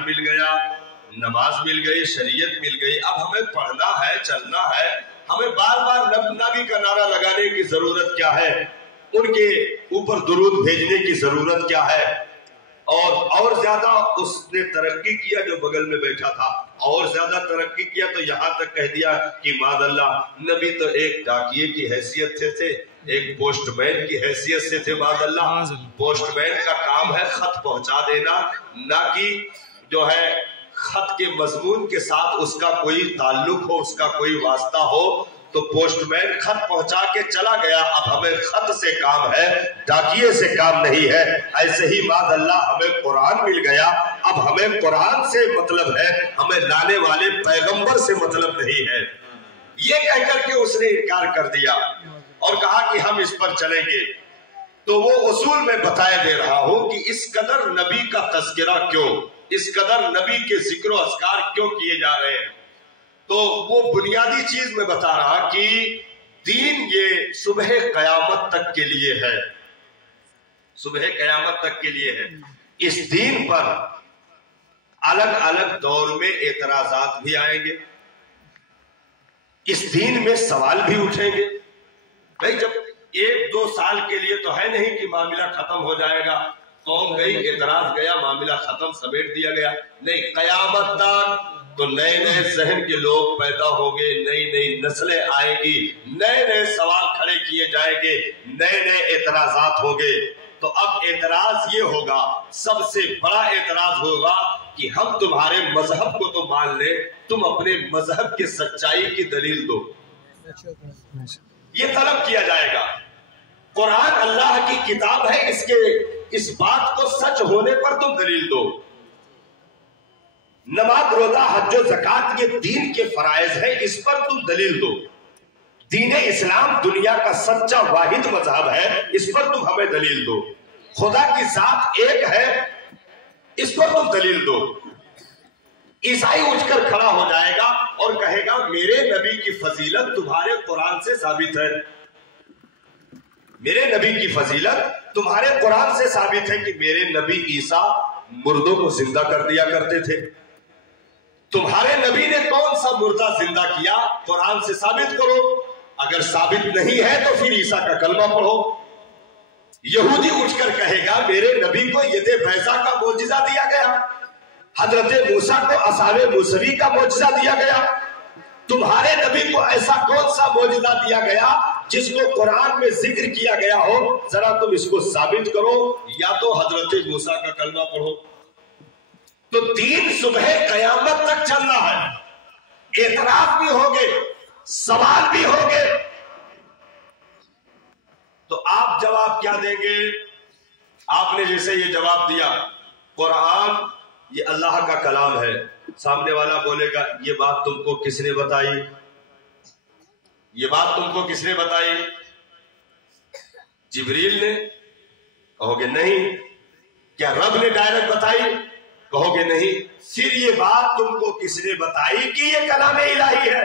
قرآن مل گیا، نماز مل گئی، شریعت مل گئی، اب ہمیں پڑھنا ہے، چلنا ہے، ہمیں بار بار نبی کا نعرہ لگانے کی ضرورت کیا ہے، ان کے اوپر درود بھیجنے کی ضرورت کیا ہے؟ اور زیادہ اس نے ترقی کیا جو بغل میں بیٹھا تھا، اور زیادہ ترقی کیا تو یہاں تک کہہ دیا کہ معاذ اللہ نبی تو ایک ڈاکیے کی حیثیت سے تھے، ایک پوسٹ مین کی حیثیت سے تھے۔ معاذ اللہ پوسٹ مین کا کام ہے خط پہنچا دینا، نہ کہ جو ہے خط کے مضمون کے ساتھ اس کا کوئی تعلق ہو، اس کا کوئی واسطہ ہو، تو پوسٹ مین خط پہنچا کے چلا گیا، اب ہمیں خط سے کام ہے، ڈاکیے سے کام نہیں ہے۔ ایسے ہی معاذ اللہ ہمیں قرآن مل گیا، اب ہمیں قرآن سے مطلب ہے، ہمیں لانے والے پیغمبر سے مطلب نہیں ہے۔ یہ کہہ کر کے اس نے انکار کر دیا اور کہا کہ ہم اس پر چلیں گے۔ تو وہ اصول میں بتایا دے رہا ہوں کہ اس قدر نبی کا تذکرہ کیوں، اس قدر نبی کے ذکر و اذکار کیوں کیے جا رہے ہیں، تو وہ بنیادی چیز میں بتا رہا کہ دین یہ صبح قیامت تک کے لیے ہے، صبح قیامت تک کے لیے ہے۔ اس دین پر الگ الگ دور میں اعتراضات بھی آئیں گے، اس دین میں سوال بھی اٹھیں گے۔ بھائی جب ایک دو سال کے لیے تو ہے نہیں کہ معاملہ ختم ہو جائے گا، قوم گئی، اعتراض گیا، معاملہ ختم، سمیٹ دیا گیا، نہیں، قیامت تک تو نئے نئے ذہن کے لوگ پیدا ہوں گے، نئی نئی نسلیں آئیں گی، نئے نئے سوال کھڑے کیے جائیں گے، نئے نئے اعتراضات ہوں گے۔ تو اب اعتراض یہ ہوگا، سب سے بڑا اعتراض ہوگا کہ ہم تمہارے مذہب کو تو مان لیں، تم اپنے مذہب کی سچائی کی دلیل دو۔ یہ طلب کیا جائے گا۔ قرآن اللہ کی کتاب ہے، اس بات کو سچ ہونے پر تم دلیل دو۔ نماز، روزہ، حج و زکات یہ دین کے فرائض ہیں، اس پر تم دلیل دو۔ دین اسلام دنیا کا سچا واحد مذہب ہے، اس پر تم ہمیں دلیل دو۔ خدا کی ذات ایک ہے، اس پر تم دلیل دو۔ عیسائی اٹھ کر کھڑا ہو جائے گا اور کہے گا میرے نبی کی فضیلت تمہارے قرآن سے ثابت ہے، میرے نبی کی فضیلت تمہارے قرآن سے ثابت ہے کہ میرے نبی عیسیٰ مردوں کو زندہ کر دیا کرتے تھے۔ تمہارے نبی نے کون سا مردہ زندہ کیا؟ قرآن سے ثابت کرو۔ اگر ثابت نہیں ہے تو پھر عیسیٰ کا کلمہ پڑھو۔ یہودی اٹھ کر کہے گا میرے نبی کو ید بیضا کا معجزہ دیا گیا، حضرت موسیٰ کو عصا موسوی کا معجزہ دیا گیا۔ تمہارے نبی کو ایسا کون سا معجزہ دیا گیا جس کو قرآن میں ذکر کیا گیا ہو؟ ذرا تم اس کو ثابت کرو، یا تو حضرت موسیٰ کا کلمہ پڑھو۔ تو دین صبح قیامت تک چلنا ہے، اعتراف بھی ہوگے، سوال بھی ہوگے۔ تو آپ جواب کیا دیں گے؟ آپ نے جیسے یہ جواب دیا قرآن یہ اللہ کا کلام ہے، سامنے والا بولے گا یہ بات تم کو کس نے بتائی؟ یہ بات تم کو کس نے بتائی؟ جبریل نے؟ کہو گے نہیں۔ کیا رب نے ڈائریکٹ بتائی؟ کہو گے نہیں۔ پھر یہ بات تم کو کس نے بتائی کہ یہ کلام الہی ہے؟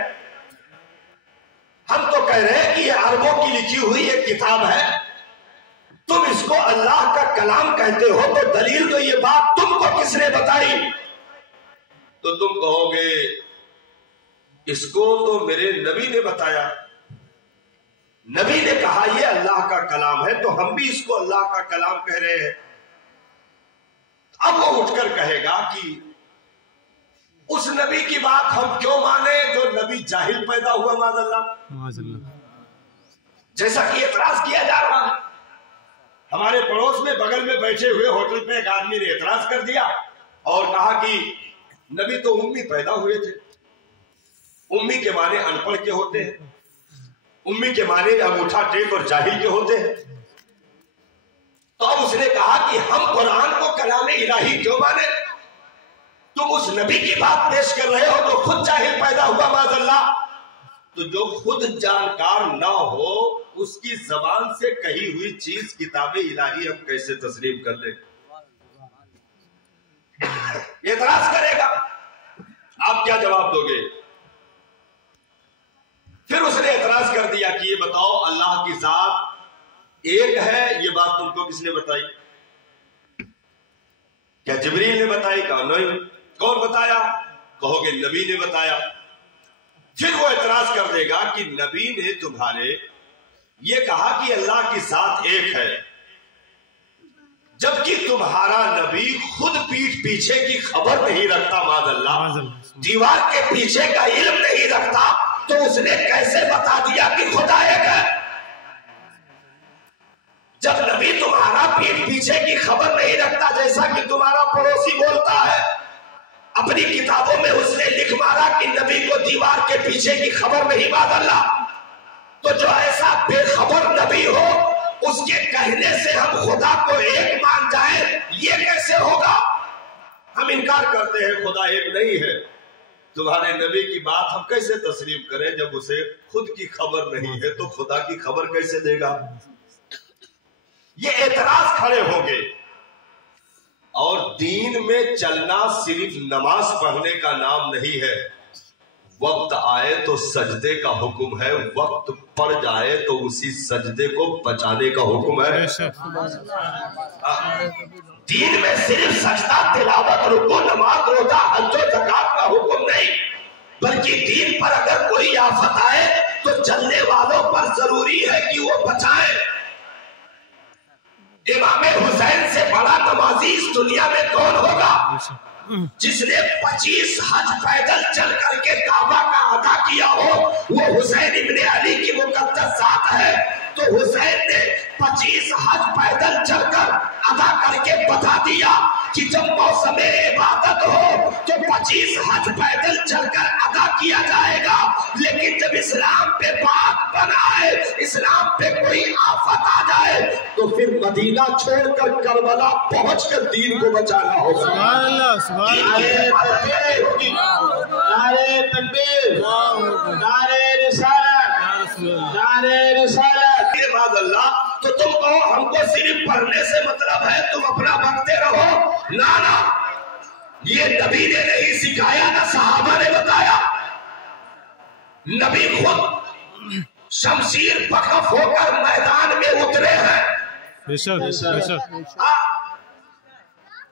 ہم تو کہہ رہے ہیں کہ یہ عربوں کی لکھی ہوئی ایک کتاب ہے، تم اس کو اللہ کا کلام کہتے ہو تو دلیل تو یہ بات تم کو کس نے بتائی؟ تو تم کہو گے اس کو تو میرے نبی نے بتایا، نبی نے کہا یہ اللہ کا کلام ہے تو ہم بھی اس کو اللہ کا کلام کہہ رہے ہیں۔ اب وہ اٹھ کر کہے گا کہ اس نبی کی بات ہم کیوں مانیں جو نبی جاہل پیدا ہوا، معاذ اللہ، جیسا کہ اعتراض کیا جا رہا ہے۔ ہمارے پڑوس میں بغل میں بیٹھے ہوئے ہوٹل پہ ایک آدمی نے اعتراض کر دیا اور کہا کہ نبی تو امی پیدا ہوئے تھے۔ امی کے معنی ان پڑھ کے ہوتے ہیں، امی کے معنی انگوٹھا ٹیپ اور جاہل کے ہوتے ہیں۔ تو اب اس نے کہا کہ ہم قرآن کو کلام الہی کیوں مانے؟ تم اس نبی کی بات پیش کر رہے ہو تو خود جاہل پیدا ہوا، معاذ اللہ۔ تو جو خود جانکار نہ ہو اس کی زبان سے کہی ہوئی چیز کتاب الہی ہم کیسے تسلیم کر لیں؟ اعتراض کرے گا، آپ کیا جواب دو گے؟ پھر اس نے اعتراض کر دیا کہ یہ بتاؤ اللہ کی ذات ایک ہے، یہ بات تم کو کس نے بتائی؟ کیا جبریل نے بتائی؟ کہا نہیں۔ कौन बताया? कहोगे नबी ने बताया। फिर वो एतराज कर देगा कि नबी ने तुम्हारे ये कहा कि अल्लाह की जात एक है, जबकि तुम्हारा नबी खुद पीठ पीछे की खबर नहीं रखता, माज़अल्लाह, दीवार के पीछे का इल्म नहीं रखता, तो उसने कैसे बता दिया कि खुदा एक है? जब नबी तुम्हारा पीठ पीछे की खबर नहीं रखता, जैसा कि तुम्हारा पड़ोसी बोलता है, अपनी किताबों में उसने लिख मारा कि नबी को दीवार के पीछे की खबर नहीं, माज़अल्लाह, तो जो ऐसा बेखबर नबी हो उसके कहने से हम खुदा को एक मान जाए, ये कैसे होगा? हम इनकार करते हैं खुदा एक नहीं है। तुम्हारे नबी की बात हम कैसे तस्लीम करें जब उसे खुद की खबर नहीं है, तो खुदा की खबर कैसे देगा? ये एतराज खड़े होंगे। और दीन में चलना सिर्फ नमाज पढ़ने का नाम नहीं है। वक्त आए तो सजदे का हुक्म है, वक्त पड़ जाए तो उसी सजदे को बचाने का हुक्म है। दीन में सिर्फ सजदा, तिलावत, रुकू, नमाज, रोजा, हज, ज़कात का हुक्म नहीं, बल्कि दीन पर अगर कोई आफत आए तो चलने वालों पर जरूरी है कि वो बचाएं। इमाम हुसैन से बड़ा नमाजी इस दुनिया में कौन होगा? जिसने 25 हज पैदल चल करके काबा का अदा किया हो, वो हुसैन इब्ने अली की मुकद्दस जात है। तो हुसैन ने 25 हज पैदल चलकर अदा करके बता दिया कि जब मौसम इबादत हो तो 25 हज पैदल चलकर अदा किया जाएगा, लेकिन जब इस्लाम पे बात बनाए, इस्लाम पे कोई आफत आ जाए, तो फिर मदीना छोड़कर करबला पहुंचकर दीन को बचाना होगा। नारे तकबीर, नारे रिसालत, नारे रिसालत। माज़अल्लाह, तो तुम कहो हमको सिर्फ पढ़ने से मतलब है, तुम अपना बनते रहो। ना ना, ये नबी ने नहीं सिखाया, ना सहाबा ने बताया। नबी खुद शमशीर बखफ होकर मैदान में उतरे हैं।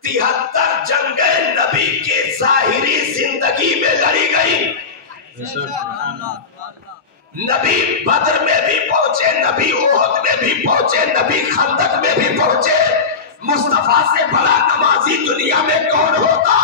73 जंगें नबी की जाहिरी जिंदगी में लड़ी गई। नबी बद्र में भी पहुंचे, नबी उहद में भी पहुंचे, नबी खंदक में भी पहुंचे। मुस्तफा से बड़ा नमाजी दुनिया में कौन होगा?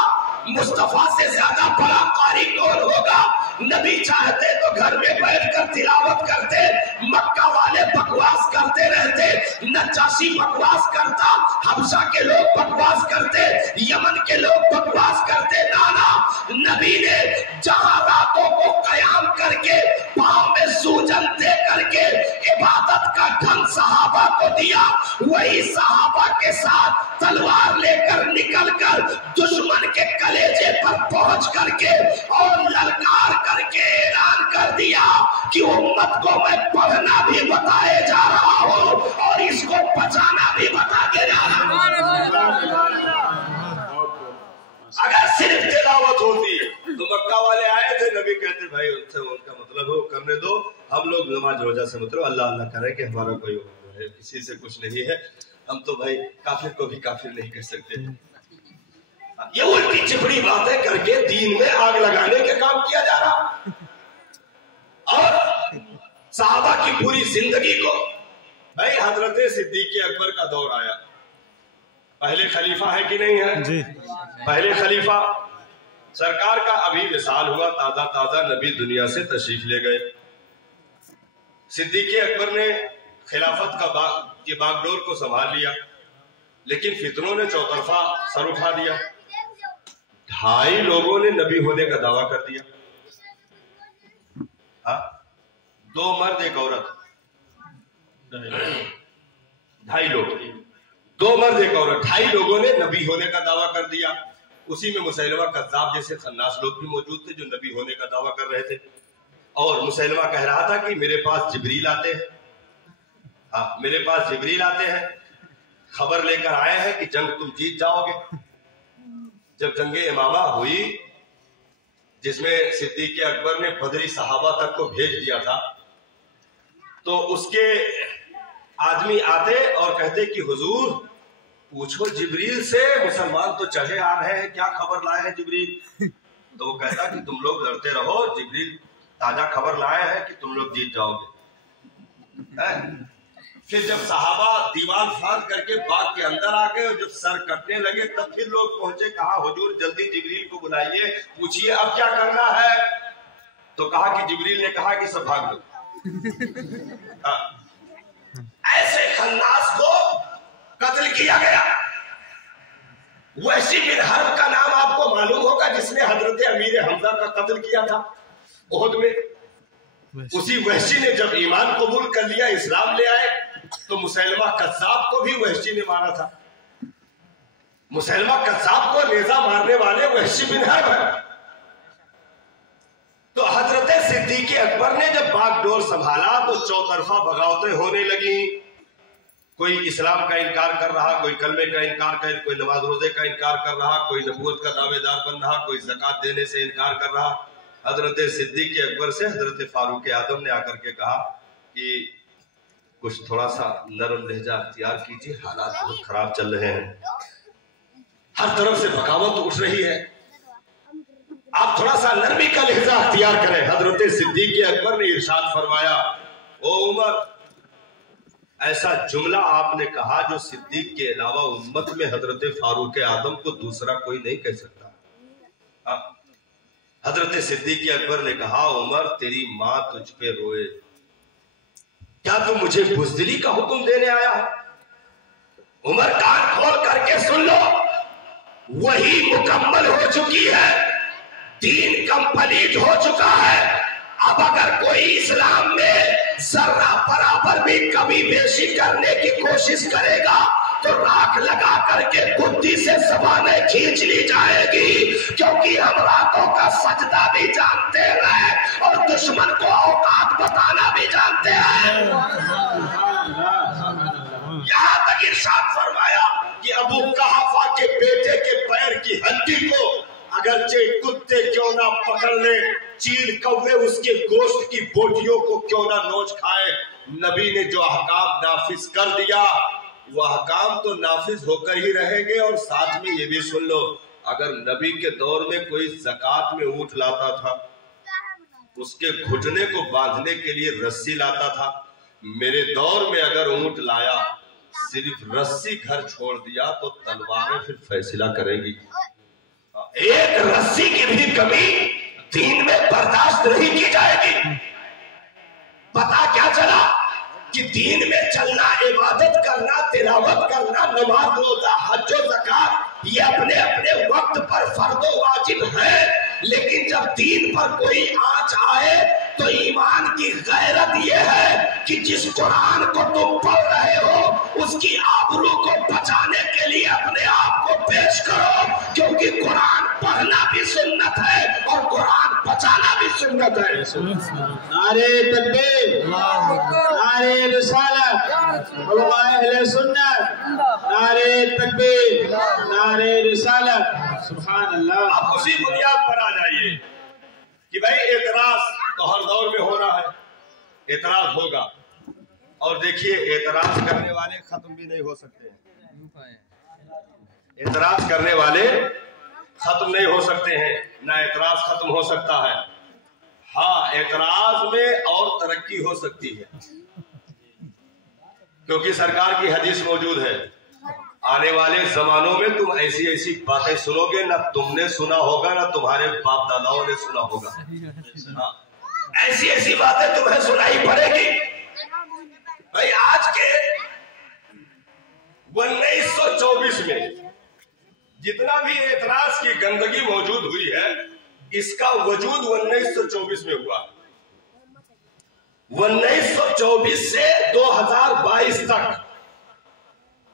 मुस्तफा से ज्यादा बड़ा कारी कौन होगा? नबी चाहते तो घर में बैठकर तिलावत करते, मक्का वाले बकवास करते रहते, नजाशी बकवास करता, हबशा के लोग बकवास करते, यमन के लोग बकवास करते। नाना, नबी ने जहां रातों को कयाम करके पाँव में सूजन दे करके इबादत का ढंग सहाबा को दिया, वही सहाबा के साथ तलवार लेकर निकलकर दुश्मन के कलेजे पर पहुंच करके और ललकार करके ऐलान कर दिया कि उम्मत को मैं पढ़ना भी बताए जा रहा हूं और इसको बचाना भी बता के जा रहा हूं। अगर सिर्फ तिलावत होती तो मक्का वाले आए थे, नबी कहते भाई उनसे उनका मतलब हो करने दो, हम लोग नमाज रोजा से मतलब अल्लाह अल्लाह करें कि हमारा कोई है, किसी से कुछ नहीं है, हम तो भाई काफिर को भी काफिर नहीं कह सकते। ये उल्टी चिपड़ी बातें करके दीन में आग लगाने के काम किया जा रहा। और साहबा की पूरी जिंदगी को, भाई हजरत सिद्दीक अकबर का दौर आया, पहले खलीफा है कि नहीं है जी? पहले खलीफा सरकार का अभी विसाल हुआ, ताजा ताजा नबी दुनिया से तशरीफ ले गए। सिद्दीक अकबर ने खिलाफत का बागडोर को संभाल लिया, लेकिन फितनों ने चौतरफा सर उठा दिया। 2.5 लोगों ने नबी होने का दावा कर दिया। हाँ, 2 मर्द 1 औरत, 2.5 लोग, 2 मर्द 1 औरत, 2.5 लोगों ने नबी होने का दावा कर दिया। उसी में मुसैलमा कज़्ज़ाब जैसे खन्नास लोग भी मौजूद थे जो नबी होने का दावा कर रहे थे। और मुसैलमा कह रहा था कि मेरे पास जिब्रील आते हैं, हाँ मेरे पास जिब्रील आते हैं, खबर लेकर आए हैं कि जंग तुम जीत जाओगे। जब जंगे इमामा हुई, जिसमें सिद्दीक अकबर ने बदरी सहाबा तक को भेज दिया था, तो उसके आदमी आते और कहते कि हुजूर पूछो जिब्रील से, मुसलमान तो चढ़े आ रहे हैं, क्या खबर लाए हैं जिब्रील? तो वो कहता कि तुम लोग लड़ते रहो, जिब्रील ताजा खबर लाए हैं कि तुम लोग जीत जाओगे। फिर जब सहाबा दीवार फाड़ करके बाग के अंदर आ गए और जब सर कटने लगे तब फिर लोग पहुंचे, कहा हुजूर जल्दी जिब्रील को बुलाइए, पूछिए अब क्या करना है। तो कहा कि जिब्रील ने कहा कि सब भाग लो। ऐसे खन्नास को कत्ल किया गया। वहशी बिन हर्ब का नाम आपको मालूम होगा, जिसने हजरत अमीर हमजा का कत्ल किया था ओहद में। उसी वहशी ने जब ईमान कबूल कर लिया, इस्लाम ले आए, तो मुसैलमा कज़्ज़ाब को भी वहशी ने मारा था। मुसैलमा कज़्ज़ाब को नेज़ा मारने वाले वहशी बिन हर्ब है। तो हजरत सिद्दीक़ अकबर ने जब बागडोर संभाला तो चौतरफा बगावतें होने लगी। कोई इस्लाम का इनकार कर रहा, कोई कलमे का इनकार कर, कोई नमाज रोजे का इनकार कर रहा, कोई नबूवत का दावेदार बन रहा, कोई ज़कात देने से इनकार कर रहा। हजरत सिद्दीक़ अकबर से हजरत फारूक आदम ने आकर के कहा कि कुछ थोड़ा सा नरम लहजा अख्तियार कीजिए, हालात बहुत खराब चल रहे हैं, हर तरफ से बगावत उठ रही है, आप थोड़ा सा नरमी का लहजा अख्तियार करें। हजरत सिद्दीक़ अकबर ने इरशाद फरमाया, ओ उमर, ऐसा जुमला आपने कहा जो सिद्दीक के अलावा उम्मत में हजरत फारूक आदम को दूसरा कोई नहीं कह सकता। हजरत सिद्दीक अकबर ने कहा, उमर तेरी माँ तुझ पे रोए, क्या तू मुझे बुज़दिली का हुक्म देने आया है? उमर कान खोल करके सुन लो, वही मुकम्मल हो चुकी है, दीन कंप्लीट हो चुका है। अब अगर कोई इस्लाम में जर्रा बराबर भी कमी बेशी करने की कोशिश करेगा तो राख लगा करके बुद्धि से ज़बानें खींच ली जाएगी, क्योंकि हम रातों का सजदा भी जानते हैं और दुश्मन को औकात बताना भी जानते हैं। यहाँ तक इरशाद फरमाया कि अबू कहाफा के बेटे के पैर की हड्डी को अगरचे कुत्ते क्यों ना पकड़ ले, चील कौवे उसके गोश्त की बोटियों को क्यों ना नोच खाए, नबी ने जो अहकाम नाफिज कर दिया वो अहकाम तो नाफिज होकर ही रहेंगे। और साथ में ये भी सुन लो, अगर नबी के दौर में कोई ज़कात में ऊंट लाता था, उसके घुटने को बांधने के लिए रस्सी लाता था। मेरे दौर में अगर ऊंट लाया, सिर्फ रस्सी घर छोड़ दिया तो तलवारें फिर फैसला करेंगी। एक रस्सी की भी कमी दीन में बर्दाश्त नहीं की जाएगी। पता क्या चला कि दीन में चलना, इबादत करना, तिलावत करना, नमाज रोजा हज और ज़कात ये अपने अपने वक्त पर फर्दो वाजिब है, लेकिन जब दीन पर कोई आंच आए तो ईमान की गैरत ये है कि जिस कुरान को तुम पढ़ रहे हो उसकी आबरू को बचाने के लिए अपने आप को पेश करो, क्योंकि कुरान पढ़ना भी सुन्नत है और कुरान बचाना भी सुन्नत है। नारे तकबीर, नारे रिसालत, उलमा अहले सुन्नत, नारे तकबीर, नारे रिसालत, सुभान अल्लाह। अब उसी बुनियाद पर आ जाइए कि भाई एतराज तो हर दौर में हो रहा है, एतराज होगा। और देखिए, एतराज करने वाले खत्म भी नहीं हो सकते, एतराज करने वाले खत्म नहीं हो सकते हैं, ना एतराज खत्म हो सकता है। हाँ, एतराज में और तरक्की हो सकती है, क्योंकि सरकार की हदीस मौजूद है, आने वाले जमानों में तुम ऐसी ऐसी बातें सुनोगे, ना तुमने सुना होगा ना तुम्हारे बाप दादाओं ने सुना होगा। हाँ, ऐसी ऐसी बातें तुम्हें सुनाई पड़ेगी। भाई आज के 1924 में जितना भी एतराज की गंदगी मौजूद हुई है, इसका वजूद 1924 में हुआ। 1924 से 2022 तक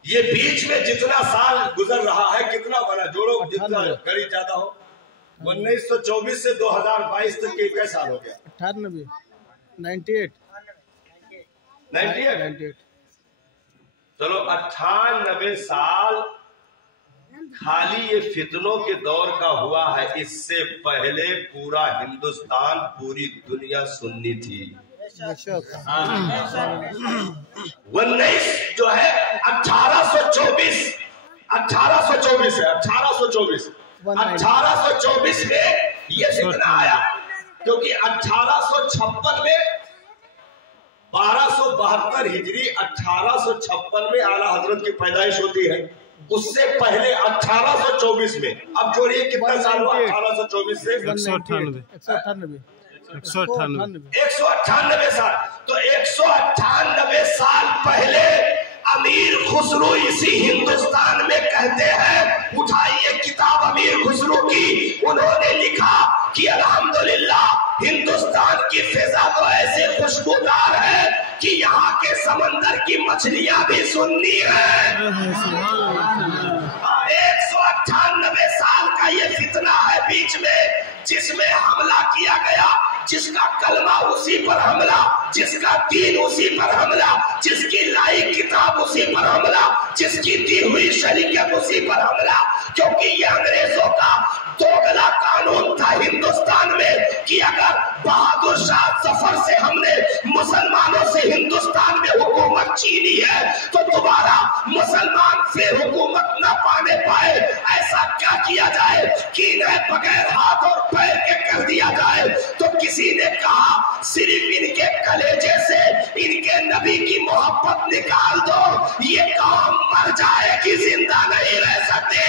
ये बीच में जितना साल गुजर रहा है, कितना बना, जोड़ो जितना करीब ज्यादा हो। 1924 से 2022 तक के कैसा साल हो गया? 98 चलो 98 साल खाली ये फितनों के दौर का हुआ है। इससे पहले पूरा हिंदुस्तान, पूरी दुनिया सुन्नी थी। 19 जो है 1824 1824 है, 1824 में ये फितना आया, क्योंकि 1856 में 1272 हिजरी 1856 में आला हजरत की पैदाइश होती है। उससे पहले 1824 में, अब जोड़िए कितना साल हुआ 1824 से 198 साल। तो 198 साल पहले अमीर खुसरो इसी हिंदुस्तान में कहते हैं, उठाइए किताब अमीर खुसरो की, उन्होंने लिखा कि अल्हम्दुलिल्लाह हिंदुस्तान की फिजा तो ऐसे खुशबूदार है कि यहाँ के समंदर की मछलियां भी सुन्नी है। 198 साल का ये फितना है बीच में, जिसमें हमला किया गया, जिसका कलमा उसी पर हमला, जिसका दीन उसी पर हमला, जिसकी लाई किताब उसी पर हमला, जिसकी दी हुई शरीयत उसी पर हमला। क्योंकि ये अंग्रेजों का दोगला कानून था हिंदुस्तान में कि अगर बहादुर शाह जफर से हमने मुसलमानों से हिंदुस्तान में हुकूमत छीनी है तो दोबारा मुसलमान फिर हुकूमत न पाने पाए। ऐसा क्या किया जाए कि इन्हें बगैर हाथ और पैर के कर दिया जाए। तो किसी ने कहा सिर्फ इनके कलेजे से इनके नबी की मोहब्बत निकाल दो, ये कौम मर जाएगी, जिंदा नहीं रह सकती।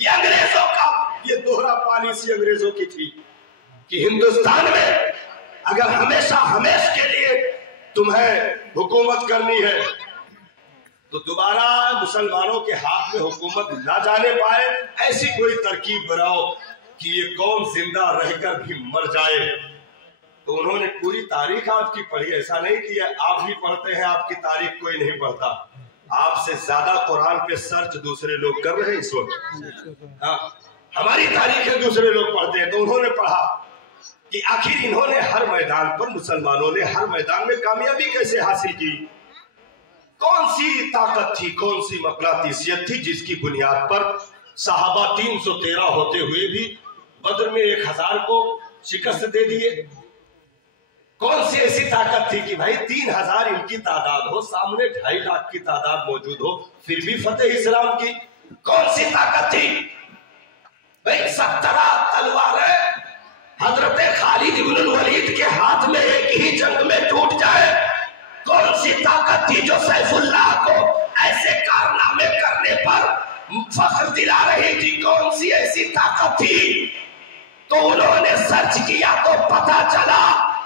ये अंग्रेजों का, ये दोहरा पॉलिसी अंग्रेजों की थी कि हिंदुस्तान में अगर हमेशा हमेशा के लिए तुम्हें हुकूमत करनी है तो दोबारा मुसलमानों के हाथ में हुकूमत ना जाने पाए, ऐसी कोई तरकीब बनाओ कि ये कौम जिंदा रहकर भी मर जाए। तो उन्होंने पूरी तारीख आपकी पढ़ी, ऐसा नहीं किया आप भी पढ़ते हैं, आपकी तारीख कोई नहीं पढ़ता। आपसे ज्यादा कुरान पे सर्च दूसरे लोग कर रहे हैं इस वक्त। हाँ, हमारी तारीखें दूसरे लोग पढ़ते हैं। तो उन्होंने पढ़ा कि आखिर इन्होंने हर मैदान पर, मुसलमानों ने हर मैदान में कामयाबी कैसे हासिल की, कौन सी ताकत थी, कौन सी मकनातीसियत थी जिसकी बुनियाद पर सहाबा 313 होते हुए भी बद्र में 1000 को शिकस्त दे दिए। कौन सी ऐसी ताकत थी कि भाई 3000 इनकी तादाद हो, सामने 2.5 लाख की तादाद मौजूद हो, फिर भी फतेह इस्लाम की कौन सी ताकत थी भाई? 17 तलवारें हजरत खालिद इब्नुल वलीद के हाथ में एक ही जंग में टूट जाए। कौन सी ताकत थी जो सैफुल्लाह को ऐसे कारनामे करने पर फख्र दिला रही थी? कौन सी ऐसी ताकत थी? तो उन्होंने सर्च किया तो पता चला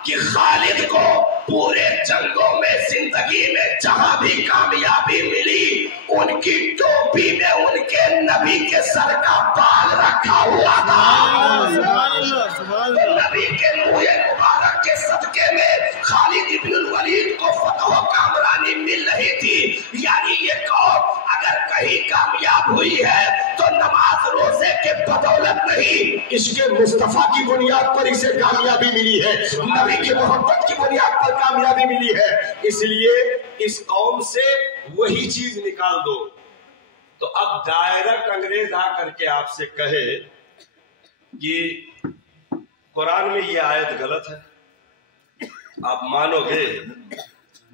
कि खालिद को पूरे जंगों में जिंदगी में जहां भी कामयाबी मिली, उनकी टोपी में उनके नबी के सर का बाल रखा हुआ था। नबी के मुँह मुबारक के सदके में खालिद इब्नुल वलीद को फतह कामरानी मिल रही थी। यानी ये कौम अगर कहीं कामयाब हुई है तो नमाज रोजे के बदौलत नहीं, इसके मुस्तफा की बुनियाद पर इसे कामयाबी मिली है, नबी की मोहब्बत की बुनियाद पर कामयाबी मिली है। इसलिए इस कौम से वही चीज निकाल दो। तो अब डायरेक्ट अंग्रेज आकर के आपसे कहे कि कुरान में ये आयत गलत है, आप मानोगे?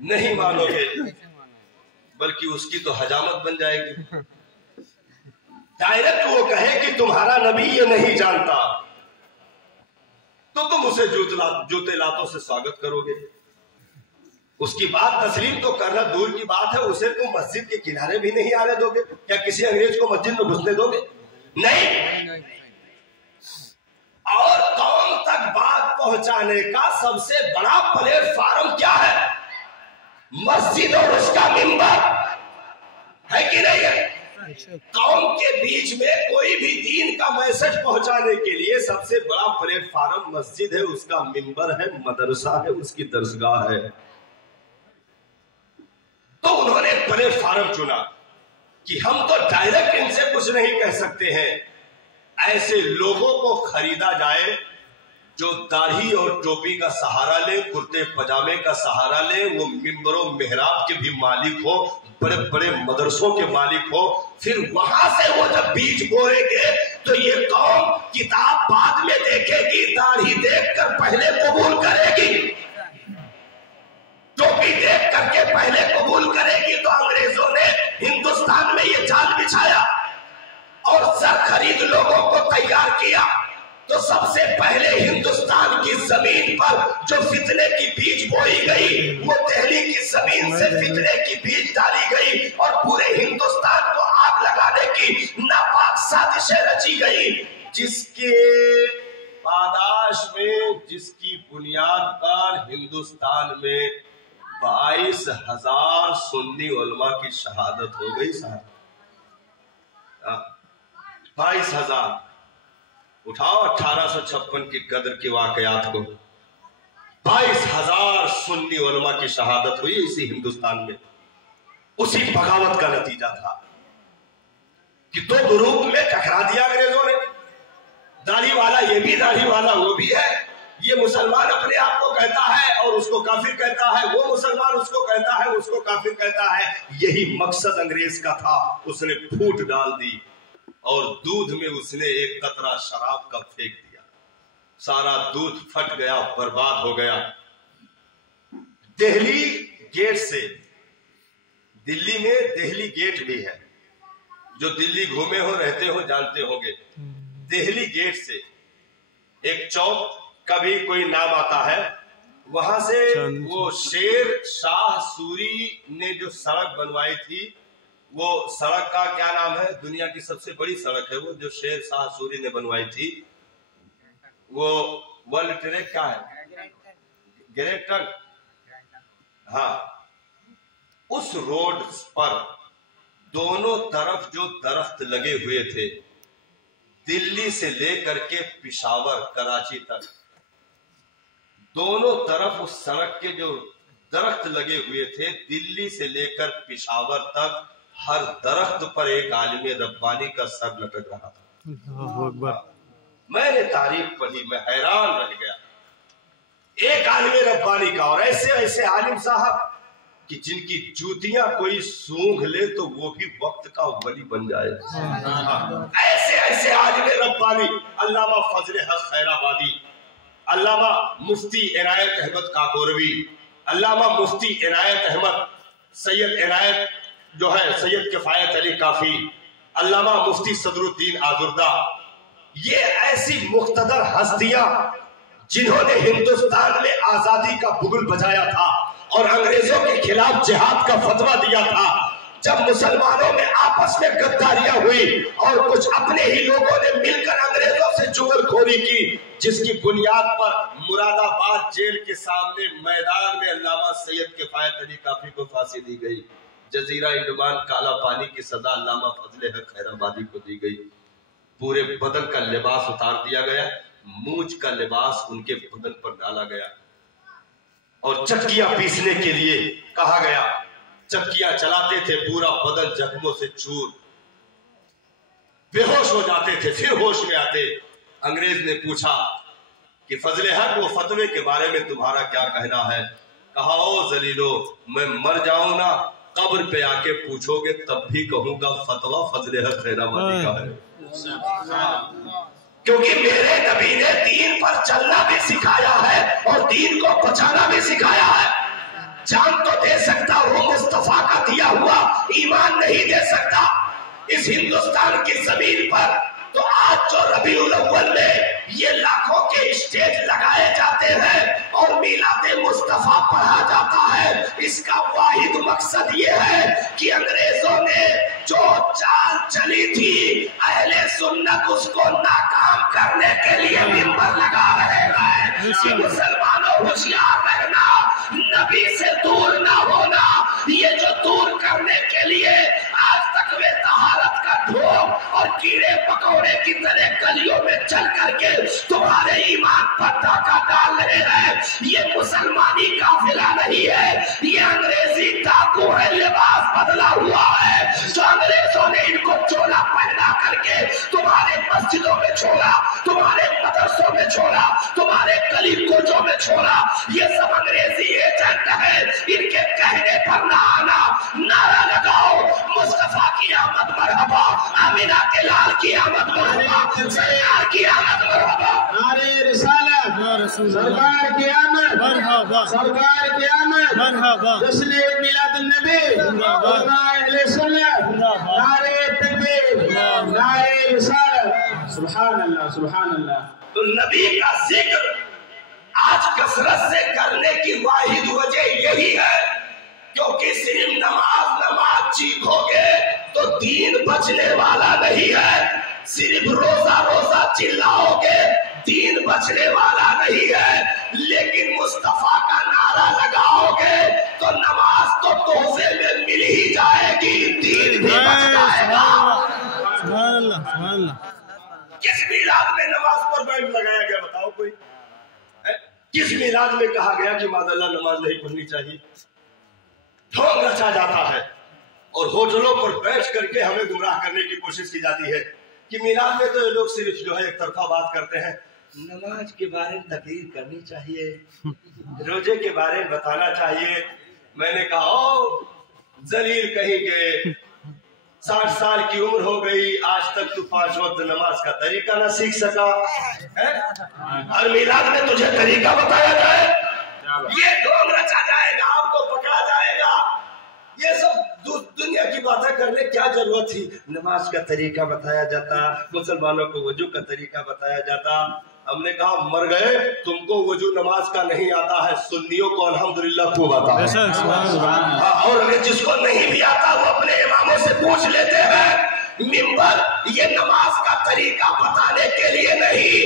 नहीं मानोगे, बल्कि उसकी तो हजामत बन जाएगी। डायरेक्ट वो कहे कि तुम्हारा नबी ये नहीं जानता, तो तुम उसे जूते लातों से स्वागत करोगे। उसकी बात तस्लीम तो करना दूर की बात है, उसे तुम मस्जिद के किनारे भी नहीं आने दोगे। क्या किसी अंग्रेज को मस्जिद में घुसने दोगे? नहीं। और कौम तक बात पहुंचाने का सबसे बड़ा प्लेटफार्म क्या है? मस्जिद और उसका मिंबर है कि नहीं है? कौम के बीच में कोई भी दीन का मैसेज पहुंचाने के लिए सबसे बड़ा प्लेटफार्म मस्जिद है, उसका मिंबर है, मदरसा है, उसकी दरसगाह है। तो उन्होंने प्लेटफार्म चुना कि हम तो डायरेक्ट इनसे कुछ नहीं कह सकते हैं, ऐसे लोगों को खरीदा जाए जो दाढ़ी और टोपी का सहारा ले, कुर्ते पजामे का सहारा ले, वो मिंबरों मेहराब के भी मालिक हो, बड़े बड़े मदरसों के मालिक हो। फिर वहां से वो जब बीज बोएंगे तो ये कौम किताब बाद में देखेगी, दाढ़ी देखकर पहले कबूल करेगी, टोपी देख करके पहले कबूल करेगी। तो अंग्रेजों ने हिंदुस्तान में ये जाल बिछाया और सर खरीद लोगों को तैयार किया, तो सबसे पहले हिंदुस्तान की जमीन पर जो फितने की बीज बोई गई वो दिल्ली की जमीन से फितने की बीज डाली गई और पूरे हिंदुस्तान को आग लगाने की नापाक साजिशें रची गई, जिसके पादाश में, जिसकी बुनियाद पर हिंदुस्तान में 22,000 सुन्नी उलमा की शहादत हो गई साहब। 22,000। उठाओ 1856 की गदर के वाकयात को। 22,000 सुन्नी उलमा की शहादत हुई इसी हिंदुस्तान में। उसी बगावत का नतीजा था कि दो ग्रुप में टकरा दिया अंग्रेजों ने। दाढ़ी वाला ये भी, दाढ़ी वाला वो भी है। ये मुसलमान अपने आप को कहता है और उसको काफिर कहता है, वो मुसलमान उसको कहता है, उसको काफिर कहता है। यही मकसद अंग्रेज का था। उसने फूट डाल दी और दूध में उसने एक कतरा शराब का फेंक दिया। सारा दूध फट गया, बर्बाद हो गया। दिल्ली गेट से, दिल्ली में दिल्ली गेट भी है, जो दिल्ली घूमे हो, रहते हो, जानते होंगे। दिल्ली गेट से एक चौक का भी कोई नाम आता है, वहां से वो शेर शाह सूरी ने जो सड़क बनवाई थी, वो सड़क का क्या नाम है? दुनिया की सबसे बड़ी सड़क है वो, जो शेर शाह सूरी ने बनवाई थी। वो वर्ल्ड ट्रेड क्या है? Great trunk. हाँ, उस रोड पर दोनों तरफ जो दरख्त लगे हुए थे, दिल्ली से लेकर के पिशावर, कराची तक, दोनों तरफ उस सड़क के जो दरख्त लगे हुए थे, दिल्ली से लेकर पिशावर तक, हर दरख्त पर एक आलिम रब्बानी का सर लटक रहा था। मैंने तारीख पढ़ी, मैं हैरान रह गया। एक आलिम रब्बानी का, और ऐसे ऐसे आलिम साहब कि जिनकी जूतियां कोई सूंघ ले तो वो भी वक्त का वली बन जाए। ऐसे ऐसे आलिम रब्बानी, अल्लामा फजले हक खैराबादी, अल्लामा मुफ्ती इनायत अहमद काकोरवी, अल्लामा मुफ्ती इनायत अहमद, सैयद इनायत जो है सैयद किफायत अली काफी, अल्लामा मुफ्ती सदरुद्दीन आजुर्दा, ये ऐसी मुख्तदर हस्तियां जिन्होंने हिंदुस्तान में आजादी का बुगुल बजाया था और अंग्रेजों के खिलाफ जिहाद का फतवा दिया था। जब मुसलमानों में आपस में गद्दारियां हुई और कुछ अपने ही लोगों ने मिलकर अंग्रेजों से जुगलखोरी की, जिसकी बुनियाद पर मुरादाबाद जेल के सामने मैदान में अल्लामा सैयद किफायत अली काफी को फांसी दी गई। जजीरा इंडमान काला पानी की सजा अल्लामा फजले हक खैराबादी को दी गई। पूरे बदन का लिबास उतार दिया गया, मूंछ का लिबास उनके बदन पर डाला गया और चक्कियां पीसने के लिए कहा गया। चक्कियां चलाते थे, पूरा बदन जख्मों से चूर, बेहोश हो जाते थे, फिर होश में आते। अंग्रेज ने पूछा कि फजले हक, वो फतवे के बारे में तुम्हारा क्या कहना है? कहा, ओ जलीलो, मैं मर जाऊं ना, कब्र पे आके पूछोगे तब भी कहूंगा फतवा फजले हक खैराबादी का है। क्योंकि मेरे नबी ने दीन पर चलना भी सिखाया है और दीन को बचाना भी सिखाया है। जान तो दे सकता, वो मुस्तफा का दिया हुआ ईमान नहीं दे सकता। इस हिंदुस्तान की जमीन पर तो आज जो रबीउल अव्वल में ये लाखों के स्टेज लगाए जाते हैं और मिलादे मुस्तफा पढ़ा जाता है, इसका वाहिद मकसद ये है कि अंग्रेजों ने जो चाल चली थी, अहले सुन्नत उसको नाकाम करने के लिए मिंबर लगा रहे हैं। मुसलमानों होशियार रहना, नबी से दूर ना होना। ये जो दूर करने के लिए आज तक वे तहारत का ढोंग और कीड़े पकौड़े की तरह गलियों में चल करके तुम्हारे ईमान पर डाका डाल रहे हैं, ये मुसलमानी काफिला नहीं है, ये अंग्रेजी डाकू है। लिबास बदला हुआ है जो अंग्रेजों ने इनको चोला पहना करके तुम्हारे मस्जिदों में छोड़ा, तुम्हारे मदरसों में छोड़ा, तुम्हारे गली कोचों में छोड़ा। ये सब अंग्रेजी एजेंट है। इनके कहने पर ना आना, नारा लगाओ मुस्तफा की आमद मरहबा, अमीना के लाल की आमद मरहबा, सरकार की आमद मरहबा। नारे रिसालत, सरकार की आमद, सरकार की आमद, जश्न मिलाद नबी, अहले सुन्नत, नारे तकबीर, नारे रिसालत, सुभान अल्लाह सुभान अल्लाह। तो नबी का जिक्र आज कसरत से करने की वाहिद वजह यही है, क्योंकि सिर्फ नमाज नमाज चीखोगे तो दीन बचने वाला नहीं है, सिर्फ रोजा रोजा चिल्लाओगे दीन बचने वाला नहीं है, लेकिन मुस्तफा का नारा लगाओगे तो नमाज तो तोहफे में मिल ही जाएगी, दीन भी बच जाएगा। किस मिलाद में नमाज पर बैंड लगाया गया बताओ कोई? किस मिलाद में कहा गया कि मादल्ला नमाज नहीं पढ़नी चाहिए? ढोंग रचा जाता है और होटलों पर बैठ करके हमें गुमराह करने की कोशिश की जाती है कि मिलाद में तो ये लोग सिर्फ जो है एक तरफा बात करते हैं, नमाज के बारे में तकरीर करनी चाहिए, रोजे के बारे में बताना चाहिए। मैंने कहा ओ जलील कहीं के 60 साल की उम्र हो गई, आज तक तू 5 वक्त नमाज का तरीका ना सीख सका है? हर मिलाद में तुझे तरीका बताया जाए, ये ढोंग रचा जाएगा, आपको पकड़ा जाएगा। ये सब दुनिया की बातें करने क्या जरूरत थी? नमाज का तरीका बताया जाता, मुसलमानों को वजू का तरीका बताया जाता। हमने कहा मर गए, तुमको वजू नमाज का नहीं आता है, सुन्नियों को अल्हम्दुलिल्लाह खूब आता है। और जिसको नहीं भी आता वो अपने इमामों से पूछ लेते हैं। मिंबर ये नमाज का तरीका बताने के लिए नहीं,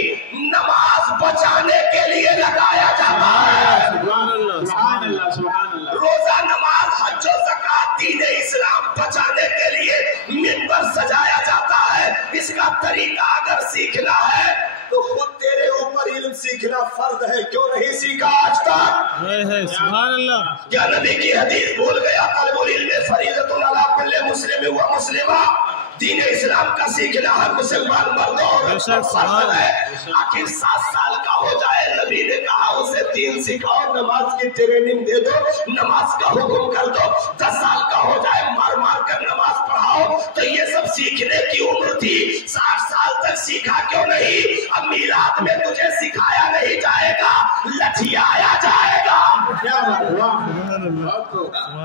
नमाज बचाने के लिए लगाया जाता है। रोजा नमाज हज ज़कात दीन इस्लाम बचाने के लिए मिंबर सजाया जाता है। इसका तरीका अगर सीखना है तो खुद तेरे ऊपर इल्म सीखना फर्ज है, क्यों नहीं सीखा आज तक? सुभान अल्लाह। क्या नबी की हदीस भूल गया? तलबुल इल्म फरीज़तुन अला कुल्लि मुस्लिम व मुस्लिमा, दीन इस्लाम का सीखना हर मुसलमान मर्दों और फर्ज है। आखिर 7 साल का हो जाए, नबी ने कहा उसे दीन सिखाओ, नमाज की ट्रेनिंग दे दो, नमाज का हुक्म कर दो। 10 साल का हो जाए, मार मार कर नमाज पढ़ाओ। तो ये सब सीखने की उम्र थी, 60 साल तक सीखा क्यों नहीं? अब मिलाद में तुझे सिखाया नहीं जाएगा, लठियाया जाएगा,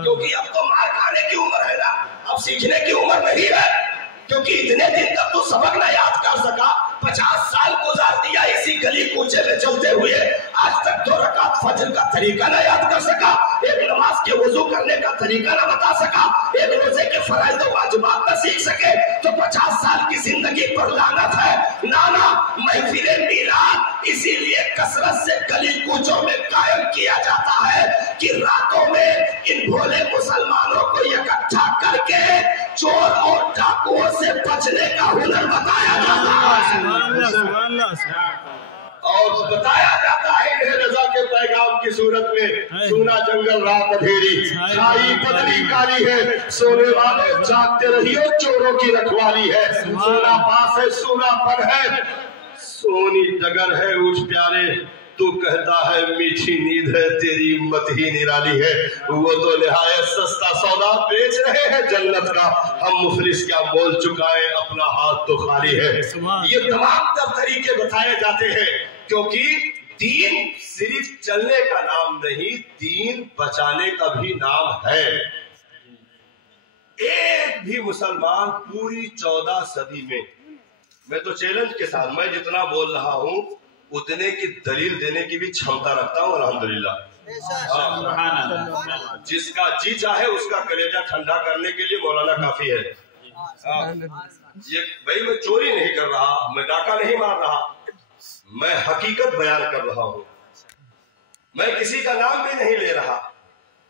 क्योंकि अब तो मार खाने की उम्र है ना, अब सीखने की उम्र नहीं है। क्योंकि इतने दिन तक तो सबक ना याद कर सका, 50 साल गुजार दिया इसी गली कूचे में चलते हुए, आज तक 2 रकात फजर का तरीका ना याद कर सका, एक नमाज के वजू करने का तरीका ना बता सका, एक रोजे के फराइज और वाजिबात ना सीख सके, तो 50 साल की जिंदगी पर लानत है। नाना महफिले मिलाद इसीलिए कसरत से गली कूचों में कायम किया जाता है कि रातों में इन भोले मुसलमानों को इकट्ठा करके चोर और डाकुओं से बचने का हुनर बताया जाता है और बताया जाता है इन्हें रजा के पैगाम की सूरत में। सूना जंगल रात अंधेरी, छाई बदली काली है, सोने वाले जागते रहियो, चोरों की रखवाली है। सोना पास है, सोना पर है, सोनी डगर है उठ प्यारे, तू कहता है मीठी नींद है, तेरी मत ही निराली है। वो तो निहायत सस्ता सौदा बेच रहे हैं जन्नत का, हम मुफलिस क्या मोल चुकाए, अपना हाथ तो खाली है। ये तमाम तरीके बताए जाते हैं, क्योंकि दीन सिर्फ चलने का नाम नहीं, दीन बचाने का भी नाम है। एक भी मुसलमान पूरी 14 सदी में, मैं तो चैलेंज के साथ, मैं जितना बोल रहा हूँ उतने की दलील देने की भी क्षमता रखता हूँ अल्हम्दुलिल्लाह। जिसका जी चाहे उसका कलेजा ठंडा करने के लिए मौलाना काफी है। ये भाई मैं चोरी नहीं कर रहा, मैं डाका नहीं मार रहा, मैं हकीकत बयान कर रहा हूँ, मैं किसी का नाम भी नहीं ले रहा।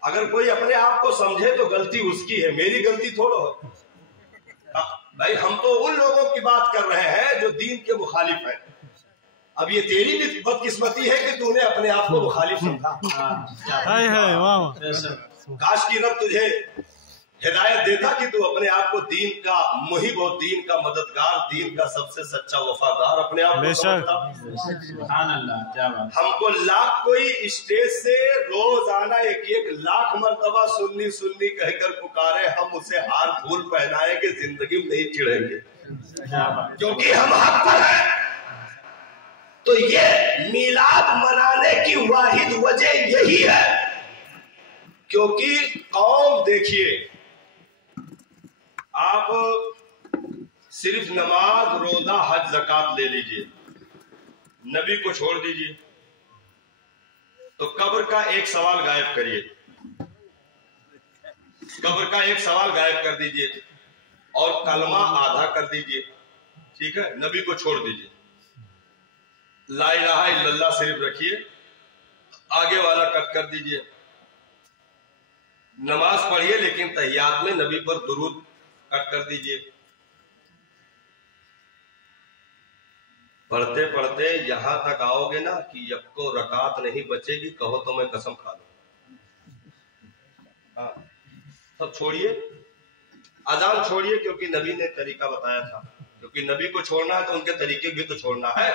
अगर कोई अपने आप को समझे तो गलती उसकी है, मेरी गलती थोड़ा है। भाई हम तो उन लोगों की बात कर रहे हैं जो दीन के मुखालिफ हैं। अब ये तेरी भी बदकिस्मती है कि तूने अपने आप को मुखालिफ समझा। काश की रब तुझे हिदायत देता कि तू अपने आप को दीन का मुहिब और दीन का मददगार, दीन का सबसे सच्चा वफादार अपने आप को समझता। हमको लाख कोई स्टेज से रोजाना 1-1 लाख मर्तबा सुन्नी सुन्नी कहकर पुकारे, हम उसे हार फूल पहनाए कि जिंदगी में नहीं चिढ़ेंगे, क्योंकि हम हक पर हैं। تو یہ میلاد منانے کی واحد وجہ یہی ہے، کیونکہ قوم دیکھیے، آپ صرف نماز روزہ حج زکات لے لیجئے، نبی کو چھوڑ دیجئے، تو قبر کا ایک سوال غائب کریے، قبر کا ایک سوال غائب کر دیجئے اور کلمہ آدھا کر دیجئے، ٹھیک ہے، نبی کو چھوڑ دیجئے، لا الہ الا اللہ صرف رکھیے، آگے والا کٹ کر دیجئے، نماز پڑھیے لیکن تحیات میں نبی پر درود کٹ کر دیجئے، پڑھتے پڑھتے یہاں تک آؤ گے نا کہ یکو رکعت نہیں بچے گی، کہو تو میں قسم کھا دوں۔ ہاں سب چھوڑیے، اذان چھوڑیے، کیونکہ نبی نے طریقہ بتایا تھا، کیونکہ نبی کو چھوڑنا ہے تو ان کے طریقے بھی تو چھوڑنا ہے۔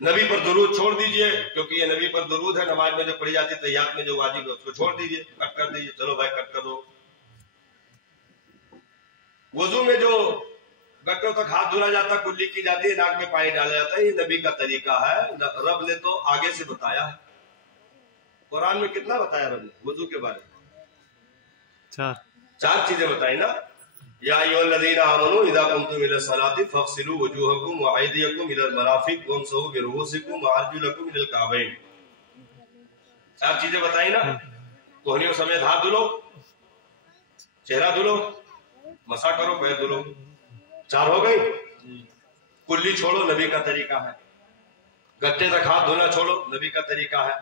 نبی پر درود چھوڑ دیجئے، کیونکہ یہ نبی پر درود ہے، نماز میں جو پڑھی جاتی ہے، تحیات میں جو واجب ہے اس کو چھوڑ دیجئے، کٹ کر دیجئے، چلو بھائی کٹ کر دو۔ وضو میں جو گٹوں تک ہاتھ دھونا جاتا، کلی کی جاتی ہے، ناک میں پانی ڈالا جاتا ہے، یہ نبی کا طریقہ ہے، رب نے تو آگے سے بتایا ہے۔ قرآن میں کتنا بتایا رب نے وضو کے بارے میں؟ چار چیزیں بتائی نا، یا ایھا الذین آمنوا اذا قمتم الی الصلاۃ فاغسلوا وجوہکم وایدیکم الی المرافق وامسحوا برؤوسکم وارجلکم الی الکعبین، چار چیزیں بتائی نا، کوہنیوں سمیت ہاتھ دھلو، چہرہ دھلو، مسح کرو، پیر دھلو، چار ہو گئی۔ کلی چھوڑو، نبی کا طریقہ ہے، گٹے تک ہاتھ دھونا چھوڑو، نبی کا طریقہ ہے۔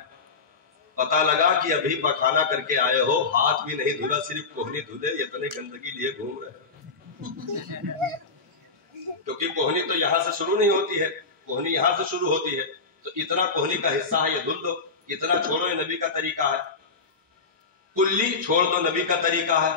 پتہ لگا کہ ابھی پخانہ کر کے آئے ہو، ہاتھ بھی نہیں دھلا، صرف کوہنی دھلے، اتنے گندگی لیے گھوم رہے، کیونکہ کوہنی تو یہاں سے شروع نہیں ہوتی ہے، کوہنی یہاں سے شروع ہوتی ہے، تو اتنا کوہنی کا حصہ ہے، یہ دھل دو، اتنا چھوڑو، یہ نبی کا طریقہ ہے۔ کلی چھوڑ دو، نبی کا طریقہ ہے۔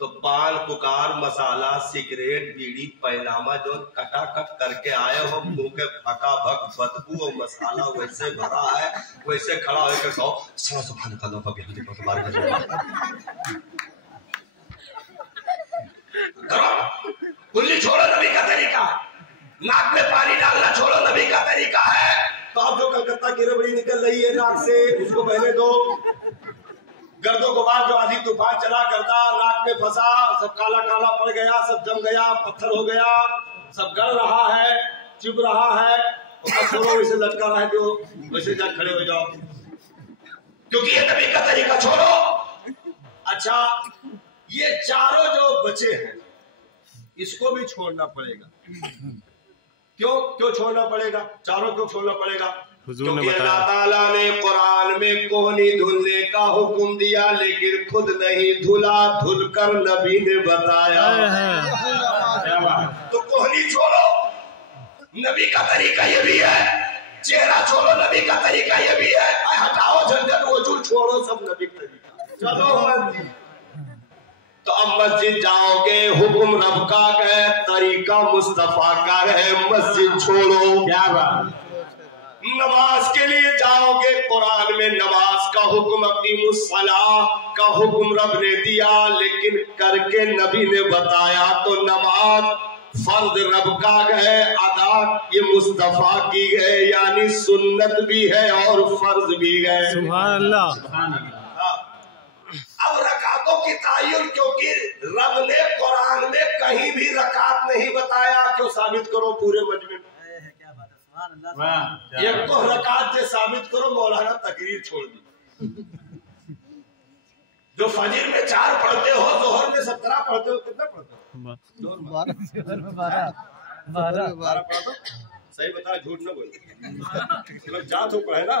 تو پان، پکار، مسالہ، سگریٹ، بیڑی، پیلامہ جو کٹا کٹ کر کے آئے ہو، منہ کے پھکا بھک بدبو اور مسالہ ویسے بھرا ہے، ویسے کھڑا ہو کے کہو سبحان اللہ وبحمدہ تبارک اللہ، کرو، کلی چھوڑو، نبی کا طریقہ۔ ناک میں پانی ڈالنا چھوڑو، نبی کا طریقہ ہے۔ تو اب جو کلکتہ کی ربڑی نکل رہی ہے ناک سے، اس کو بہنے دو۔ گرد و غبار جو آدھی طوفان چلا کرتا، ناک میں پھنسا، سب کالا کالا پڑ گیا، سب جم گیا، پتھر ہو گیا، سب گل رہا ہے، چب رہا ہے، اور چھوڑو، اسے لٹکا رہا ہے، جو ویسے جا کھڑے ہو جاؤ، کیونکہ یہ نبی کا طریقہ، چھوڑو۔ اچھا، یہ چاروں جو بچے ہیں اس کو بھی چھوڑنا پڑے گا۔ کیوں چھوڑنا پڑے گا؟ چاروں کیوں چھوڑنا پڑے گا؟ کیونکہ اللہ تعالیٰ نے قرآن میں کوہنی دھلنے کا حکم دیا، لیکن خود نہیں دھلا، دھل کر نبی نے بتایا۔ تو کوہنی چھوڑو، نبی کا طریقہ یہ بھی ہے، چہرہ چھوڑو، نبی کا طریقہ یہ بھی ہے، ہٹاؤ جھنجھٹ، وضو چھوڑو، سب نبی کا طریقہ۔ چلو مسجد، تو اب مسجد جاؤ گے، حکم رب کا ہے، طریقہ مصطفیٰ کا ہے، مسجد چھوڑو۔ کیا بات؟ نماز کے لیے جاؤ گے، قرآن میں نماز کا حکم، اقیموا الصلاۃ کا حکم رب نے دیا، لیکن کر کے نبی نے بتایا۔ تو نماز فرض رب کا ہے، ادا یہ مصطفیٰ کی ہے، یعنی سنت بھی ہے اور فرض بھی ہے۔ سبحان اللہ۔ اب رکعتوں کی تعین، کیونکہ رب نے قرآن میں کہیں بھی رکعت نہیں بتایا، کیوں ثابت کرو پورے مجمع میں، ایک تو رکعت سے ثابت کرو، مولانا تقریر چھوڑ دی۔ جو فجر میں 4 پڑھتے ہو، ظہر میں 17 پڑھتے ہو، کتنا پڑھتے ہو؟ 12 پڑھتے ہو؟ صحیح بتا، جھوٹ نہ بولو، جا تو پڑھے نا،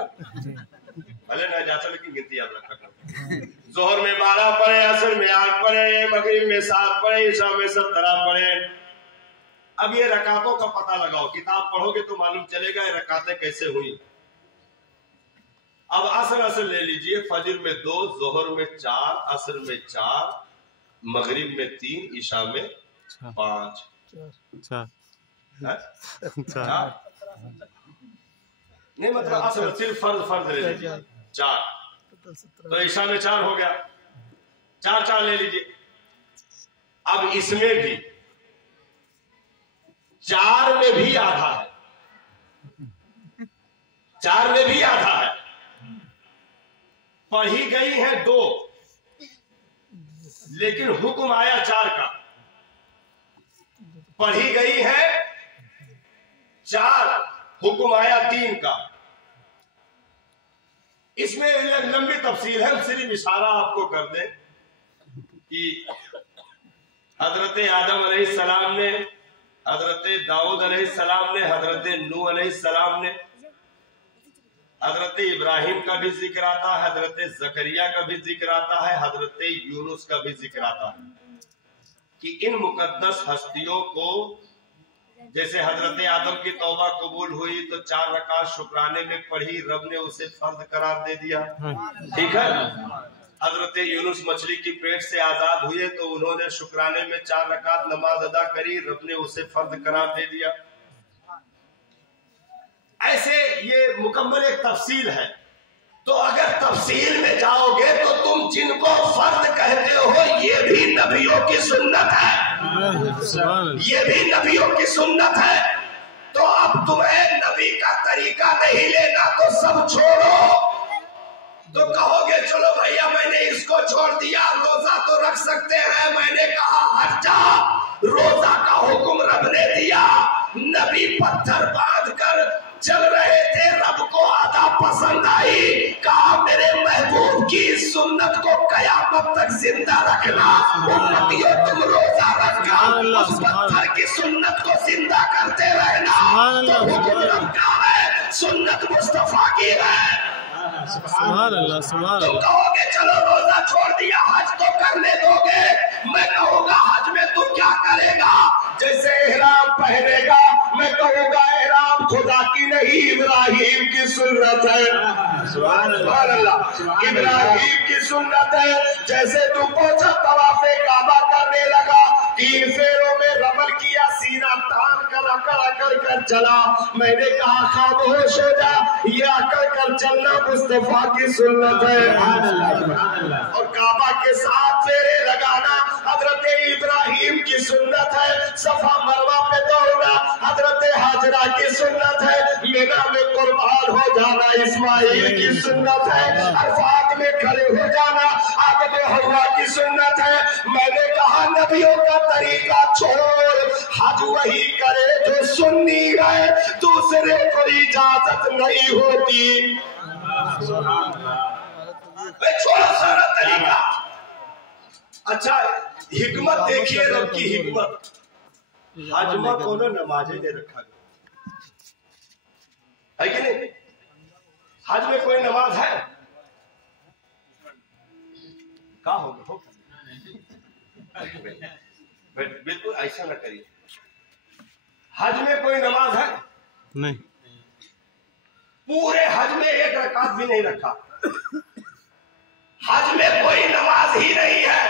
بھلے نہ جاتا لیکن گنتی یاد رکھا کرو۔ ظہر میں 12 پڑھے، عصر میں 8 پڑھے، مغرب میں 7 پڑھے، عشاء میں 17 پڑھے۔ اب یہ رکعتوں کا پتہ لگاؤ، کتاب پڑھو گے تو معلوم چلے گا یہ رکعتیں کیسے ہوئی۔ اب عصر لے لیجئے، فجر میں 2، ظہر میں 4، عصر میں 4، مغرب میں 3، عشاء میں 5۔ نہیں مطلب عصر صرف فرض لے لیجئے 4، تو عشاء میں 4 ہو گیا، 4 لے لیجئے۔ اب اس میں بھی 4 میں بھی آدھا ہے، 4 में भी आधा है। पढ़ी गई है 2, लेकिन हुक्म आया 4 का। पढ़ी गई है 4, हुक्म आया 3 का। इसमें लंबी तफसील है, सिर्फ इशारा आपको कर दें कि हजरत आदम अलैहिस्सलाम ने, हजरत दाऊद अलैहिस्सलाम ने, हजरत नूह अलैहिस्सलाम ने, हजरत इब्राहिम का भी जिक्र आता है, हजरत जकरिया का भी जिक्र आता है, हजरत यूनुस का भी जिक्र आता है कि इन मुकद्दस हस्तियों को, जैसे हजरत आदम की तौबा कबूल हुई तो 4 रकात शुक्राने में पढ़ी, रब ने उसे फर्ज करार दे दिया, ठीक है। हजरत यूनुस मछली की पेट से आजाद हुए तो उन्होंने शुक्राने में 4 रकात नमाज अदा करी, रब ने उसे फर्ज करार दे दिया। ऐसे ये मुकम्मल एक तफसील है। तो अगर तफसील में जाओगे तो तुम जिनको फर्ज कहते हो ये भी नबियों की सुन्नत है, ये भी नबियों की सुन्नत है। तो अब तुम्हें नबी का तरीका नहीं लेना तो सब छोड़ो। तो कहोगे चलो भैया मैंने इसको छोड़ दिया, रोजा तो रख सकते हैं। मैंने कहा हट जा, रोजा का हुक्म रब ने दिया। नबी पत्थर बांध कर चल रहे थे, रब को आधा पसंद आई, कहा मेरे महबूब की सुन्नत को कयामत तक जिंदा रखना। उम्मतियों तुम रोजा रखना, उस पत्थर की सुन्नत को जिंदा करते रहना। तो हुक्म रब का है, सुन्नत मुस्तफा की है। सुभान अल्लाह, सुभान अल्लाह। तुम कहोगे चलो रोजा छोड़ दिया, हज तो करने दोगे। मैं कहूँगा हज में तू क्या करेगा? जैसे एहराम पहनेगा, मैं कहूँगा एहराम खुदा की नहीं इब्राहिम की सुन्नत है। सुभान अल्लाह, इब्राहिम की सुन्नत है। जैसे तू पहुंचा तवाफे काबा करने लगा, 3 फेरों में रमल किया, सीना तान कर अकड़ कर चला। मैंने कहा खामोश हो जा, ये अकड़ कर चलना मुस्तफा की सुन्नत है। और काबा के 7 फेरे लगाना हजरत इब्राहिम की सुन्नत है। सफा मरवा पे दौड़ना हजरत हाजरा की सुन्नत है। मीना में कुर्बान हो जाना इस्माइल की सुन्नत है। अरफात में खड़े हो जाना आदम हव्वा की सुन्नत है। मैंने कहा नबियों का तरीका छोड़, हज वही करे जो सुन्नी है, दूसरे को इजाजत नहीं होती। छोड़ो सारा तरीका। अच्छा हिकमत देखिए, रब की हिकमत। हज में कोनो नमाजें नहीं रखा गया है कि नहीं? हज में कोई नमाज है? क्या होगा? बिल्कुल ऐसा न करिए। हज में कोई नमाज है? नहीं। पूरे हज में 1 रकात भी नहीं रखा। हज में कोई नमाज ही नहीं है,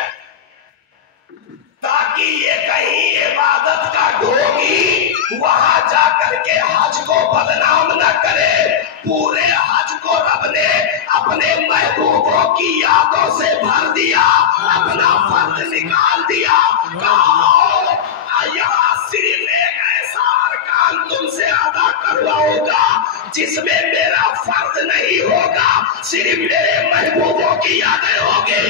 ताकि ये कहीं इबादत का ढोंगी वहां जाकर के हज को बदनाम न करे। पूरे हज को रब ने अपने महबूबों की यादों से भर दिया, अपना फर्ज निकाल दिया। यहाँ सिर्फ एक ऐसा अरकान तुमसे अदा करवाऊंगा जिसमें मेरा फर्ज नहीं होगा, सिर्फ मेरे महबूबों की यादें होगी।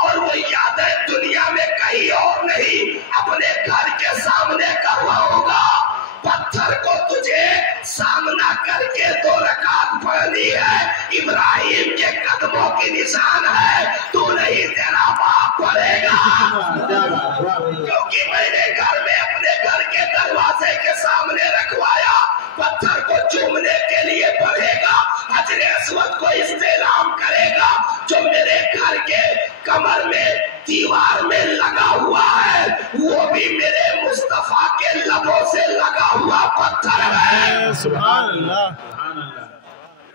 और वो यादें दुनिया में कहीं और नहीं, अपने घर के सामने करवाऊंगा। पत्थर को तुझे सामना करके 2 रकात पढ़नी है, इब्राहिम के कदमों की निशान है, तू नहीं तेरा बाप पढ़ेगा। क्योंकि मैंने घर में अपने घर के दरवाजे के सामने रखवाया। पत्थर को चूमने के लिए पढ़ेगा, हजरे अस्वद को इस्तेलाम करेगा, जो मेरे घर के कमर में दीवार में लगा हुआ है, वो भी मेरे मुस्तफा के लबों से लगा हुआ पत्थर है। सुभान अल्लाह।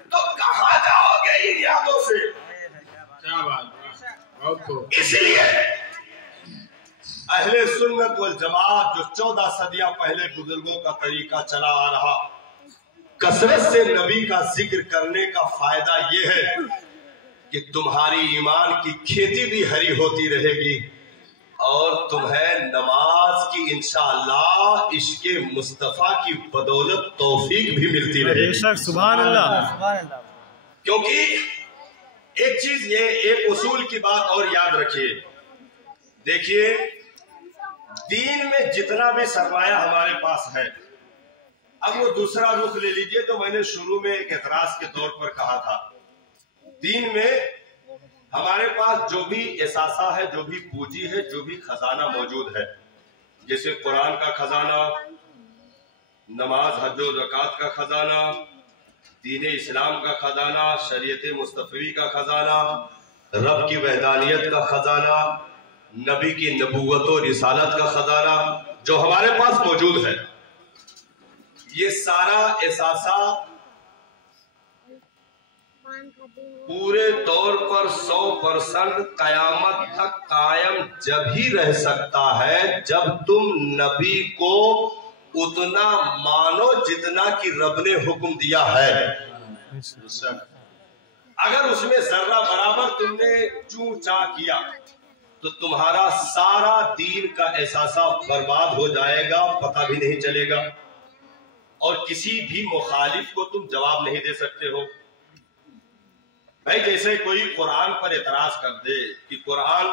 तो कहाँ जाओगे इन यादों से? क्या बात। इसलिए अहले सुन्नत वल जमात जो 14 सदियां पहले बुजुर्गों का तरीका चला आ रहा, कसरत से नबी का जिक्र करने का फायदा यह है कि तुम्हारी ईमान की खेती भी हरी होती रहेगी اور تمہیں نماز کی انشاءاللہ عشق مصطفیٰ کی بدولت توفیق بھی ملتی رہے گی۔ سبحان اللہ۔ کیونکہ ایک چیز یہ، ایک اصول کی بات اور یاد رکھیے، دیکھیے دین میں جتنا بھی سرمایہ ہمارے پاس ہے، اب وہ دوسرا رخ لے لیجئے جو میں نے شروع میں ایک اعتراض کے طور پر کہا تھا۔ دین میں ہمارے پاس جو بھی اثاثہ ہے، جو بھی پونجی ہے، جو بھی خزانہ موجود ہے، جیسے قرآن کا خزانہ، نماز حج و زکوٰۃ کا خزانہ، دین اسلام کا خزانہ، شریعت مصطفی کا خزانہ، رب کی وحدانیت کا خزانہ، نبی کی نبوت و رسالت کا خزانہ جو ہمارے پاس موجود ہے، یہ سارا اثاثہ پورے طور پر 100% قیامت تک قائم جب ہی رہ سکتا ہے جب تم نبی کو اتنا مانو جتنا کہ رب نے حکم دیا ہے۔ اگر اس میں ذرہ برابر تم نے چوں چاں کیا تو تمہارا سارا دین کا احساسہ برباد ہو جائے گا، پتہ بھی نہیں چلے گا، اور کسی بھی مخالف کو تم جواب نہیں دے سکتے ہو۔ بھائی جیسے کوئی قرآن پر اعتراض کر دے کہ قرآن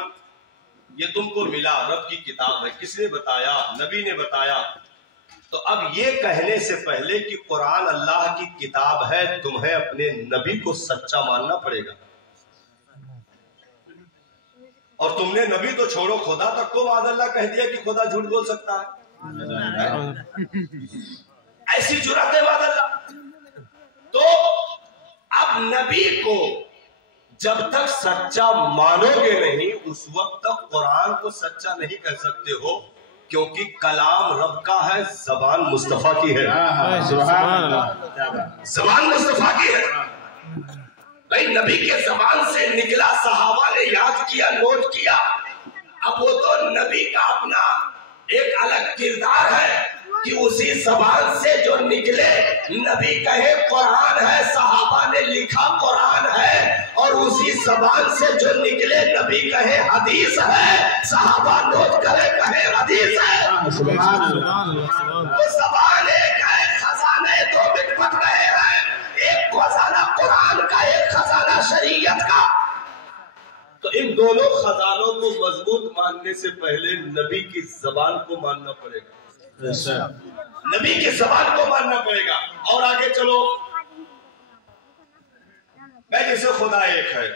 یہ تم کو ملا، رب کی کتاب ہے، کس نے بتایا؟ نبی نے بتایا۔ تو اب یہ کہنے سے پہلے کہ قرآن اللہ کی کتاب ہے، تمہیں اپنے نبی کو سچا ماننا پڑے گا۔ اور تم نے نبی تو چھوڑو، خدا تک کو معاذ اللہ کہہ دیا کہ خدا جھوٹ بول سکتا ہے، ایسی جرأت ہے معاذ اللہ۔ تو اب نبی کو جب تک سچا مانو گے نہیں، اس وقت تک قرآن کو سچا نہیں کہہ سکتے ہو، کیونکہ کلام رب کا ہے، زبان مصطفیٰ کی ہے۔ زبان مصطفیٰ کی ہے بھائی، نبی کے زبان سے نکلا، صحابہ نے یاد کیا، نوٹ کیا۔ اب وہ تو نبی کا اپنا ایک الگ کردار ہے کہ اسی زبان سے جو نکلے، نبی کہے قرآن ہے، صحابہ نے لکھا قرآن ہے، اور اسی زبان سے جو نکلے، نبی کہے حدیث ہے، صحابہ نوٹ کرے کہے حدیث ہے۔ تو زبان ایک ہے، خزانے دو بٹ بٹ رہے ہیں، ایک خزانہ قرآن کا، ایک خزانہ شریعت کا۔ تو ان دونوں خزانوں کو مضبوط ماننے سے پہلے نبی کی زبان کو ماننا پڑے گا، نبی کی زبان کو ماننا پڑے گا۔ اور آگے چلو، میں جیسے خدا ایک ہے،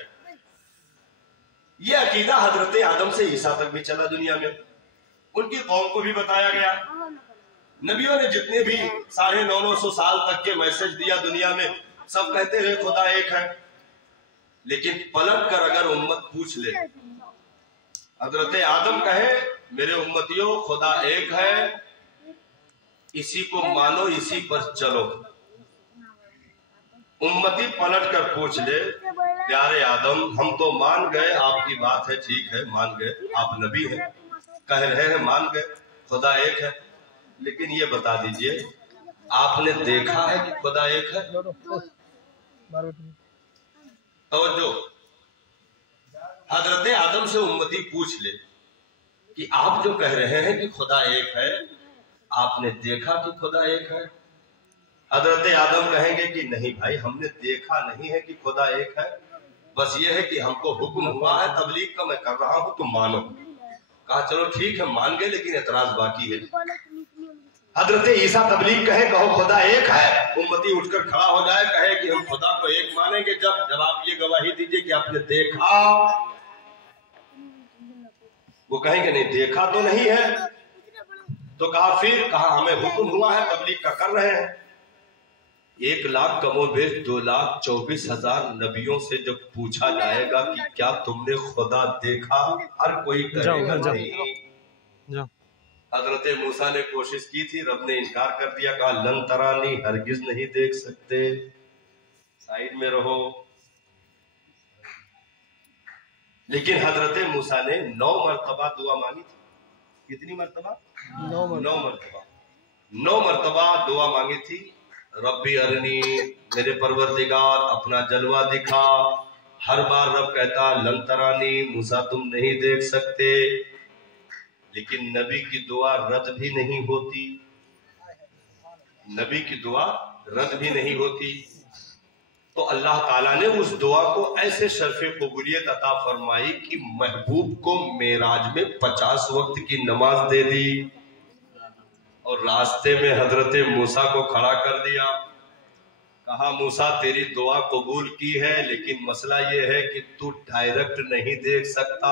یہ عقیدہ حضرت آدم سے عیسیٰ تک بھی چلا دنیا میں، ان کی قوم کو بھی بتایا گیا۔ نبیوں نے جتنے بھی 950 سال تک کے میسج دیا دنیا میں، سب کہتے رہے خدا ایک ہے۔ لیکن پلٹ کر اگر امت پوچھ لے، حضرت آدم کہے میرے امتیوں خدا ایک ہے، اسی کو مانو، اسی پر چلو۔ امتی پلٹ کر پوچھ لے، پیارے آدم ہم تو مان گئے، آپ کی بات ہے، ٹھیک ہے مان گئے، آپ نبی ہیں، کہہ رہے ہیں مان گئے خدا ایک ہے، لیکن یہ بتا دیجئے آپ نے دیکھا ہے کہ خدا ایک ہے؟ توجہ، حضرت آدم سے امتی پوچھ لے کہ آپ جو کہہ رہے ہیں کہ خدا ایک ہے، آپ نے دیکھا کہ خدا ایک ہے؟ حضرت آدم کہیں گے کہ نہیں بھائی، ہم نے دیکھا نہیں ہے کہ خدا ایک ہے، بس یہ ہے کہ ہم کو حکم ہوا ہے تبلیغ کا، میں کر رہا ہوں، تم مانو۔ کہا چلو ٹھیک ہے مان گئے، لیکن اعتراض باقی ہے۔ حضرت عیسیٰ تبلیغ کہے کہو خدا ایک ہے، امتی اٹھ کر کھڑا ہو جائے کہے کہ ہم خدا کو ایک مانیں گے جب آپ یہ گواہی دیجئے کہ آپ نے دیکھا۔ وہ کہیں گے نہیں دیکھا تو نہیں ہے، تو کہا پھر، کہا ہمیں حکم ہوا ہے تبلیغ کا، کر رہے ہیں۔ 1 لاکھ کم و بیش 2,24,000 نبیوں سے جب پوچھا جائے گا کہ کیا تم نے خدا دیکھا، ہر کوئی کہے گا نہیں۔ حضرت موسیٰ نے کوشش کی تھی، رب نے انکار کر دیا، کہا لن ترانی، ہرگز نہیں دیکھ سکتے، سائیڈ میں رہو۔ لیکن حضرت موسیٰ نے 9 مرتبہ دعا مانگی تھی۔ کتنی مرتبہ؟ 9 مرتبہ 9 مرتبہ دعا مانگی تھی، ربی ارنی، میرے پروردگار اپنا جلوہ دکھا۔ ہر بار رب کہتا لن ترانی، موسیٰ تم نہیں دیکھ سکتے۔ لیکن نبی کی دعا رد بھی نہیں ہوتی، نبی کی دعا رد بھی نہیں ہوتی. تو اللہ تعالیٰ نے اس دعا کو ایسے شرف قبولیت عطا فرمائی کہ محبوب کو معراج میں 50 وقت کی نماز دے دی، اور راستے میں حضرت موسیٰ کو کھڑا کر دیا. کہا موسیٰ تیری دعا قبول کی ہے، لیکن مسئلہ یہ ہے کہ تو ڈائریکٹ نہیں دیکھ سکتا،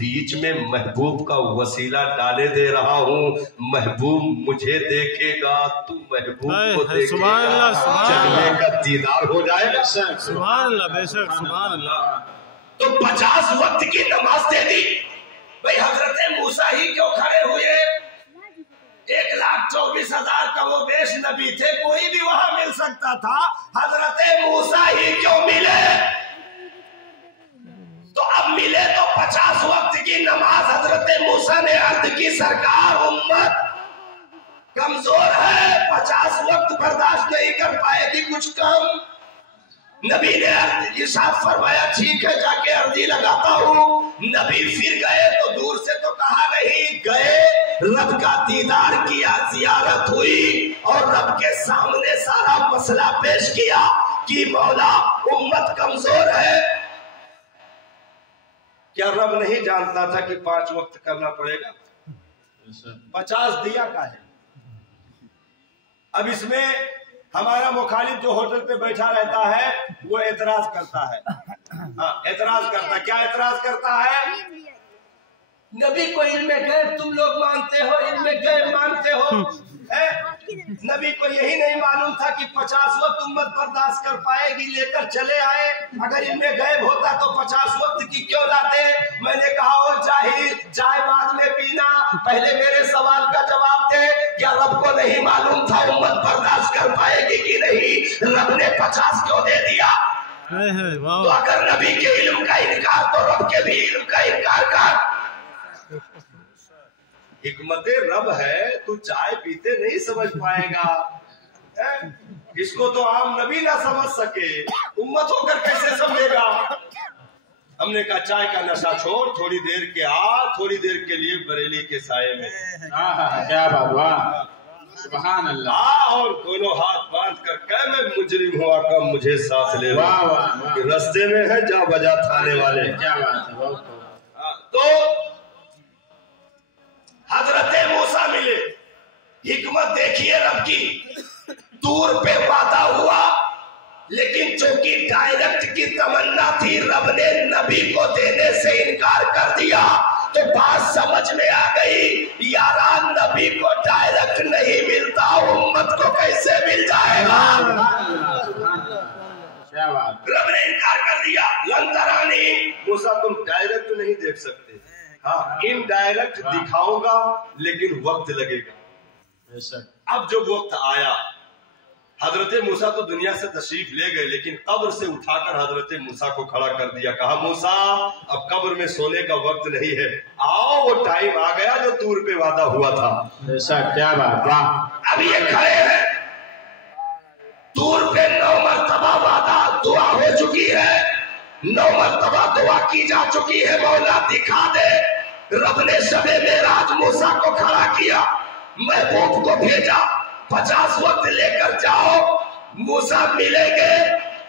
بیچ میں محبوب کا وسیلہ ڈالے دے رہا ہوں. محبوب مجھے دیکھے گا، تو محبوب کو دیکھے گا، چہرے کا دیدار ہو جائے گا. سبحان اللہ، بے شک سبحان اللہ. تو 50 وقت کی نماز دے دی. بھئی حضرت موسیٰ ہی کیوں کھڑے ہوئے؟ 1,24,000 کم و بیش نبی تھے، کوئی بھی وہاں مل سکتا تھا، حضرت موسیٰ ہی کیوں ملے؟ تو اب ملے تو 50 وقت کی نماز. حضرت موسیٰ نے عرض کی سرکار امت کمزور ہے، 50 وقت برداشت نہیں کر پائے گی، کچھ کم. نبی نے ارشاد فرمایا ٹھیک ہے جا کے عرضی لگاتا ہوں. نبی پھر گئے تو دور سے تو کہا نہیں، گئے رب کا دیدار کیا، زیارت ہوئی، اور رب کے سامنے سارا مسئلہ پیش کیا کہ مولا امت کمزور ہے. کیا رب نہیں جانتا تھا کہ 5 وقت کرنا پڑے گا؟ 50 دیا کا ہے. اب اس میں ہمارا مخالف جو ہوٹل پہ بیٹھا رہتا ہے وہ اعتراض کرتا ہے. اعتراض کرتا، کیا اعتراض کرتا ہے؟ نبی کو علم غیب تم لوگ مانتے ہو، علم غیب مانتے ہو. نبی کو یہی نہیں معلوم تھا کہ 50 وقت امت برداشت کر پائے گی، لے کر چلے آئے. اگر علم غیب ہوتا تو 50 وقت کی کیوں لاتے؟ میں نے کہا وہ جاہل، چائے بعد میں پینا، پہلے میرے سوال کا جواب دے. کیا رب کو نہیں معلوم تھا امت برداشت کر پائے گی کہ نہیں؟ رب نے 50 کیوں دے دیا؟ تو اگر نبی کے علم کا انکار تو رب کے بھی علم کا انکار کر. حکمت رب ہے، تو چائے پیتے نہیں سمجھ پائے گا. اس کو تو عام نبی نہ سمجھ سکے، امت ہو کر کیسے سمجھے گا؟ ہم نے کہا چائے کا نشہ چھوڑ، تھوڑی دیر کے تھوڑی دیر کے لیے بریلی کے سائے میں. کیا بات، واہ سبحان اللہ. اور دونوں ہاتھ باندھ کر کہ میں مجرم ہوا کم مجھے ساتھ لے لو، رستے میں ہے جا بجا تھانے والے. کیا بات ہے. تو حضرت موسیٰ ملے. حکمت دیکھیے رب کی، دور پہ وعدہ ہوا، لیکن چونکہ ڈائریکٹ کی تمنا تھی، رب نے نبی کو دینے سے انکار کر دیا. تو بات سمجھ میں آ گئی، یاران نبی کو ڈائریکٹ نہیں ملتا، امت کو کیسے مل جائے گا؟ رب نے انکار کر دیا. لن ترانی، موسیٰ تم ڈائریکٹ نہیں دیکھ سکتے، ہاں ان ڈائریکٹ دکھاؤں گا لیکن وقت لگے گا. اب جب وقت آیا، حضرت موسیٰ تو دنیا سے تشریف لے گئے، لیکن قبر سے اٹھا کر حضرت موسیٰ کو کھڑا کر دیا. کہا موسیٰ اب قبر میں سونے کا وقت نہیں ہے، آؤ وہ ٹائم آ گیا جو طور پہ وعدہ ہوا تھا. کیا بات. اب یہ کھڑے ہیں طور پہ، 9 مرتبہ وعدہ دعا ہو چکی ہے، 9 مرتبہ دعا کی جا چکی ہے، مولا دکھا دے. رب نے شب معراج موسیٰ کو کھڑا کیا، محبوب کو بھیجا، 50 وقت لے کر جاؤ. موسیٰ ملیں گے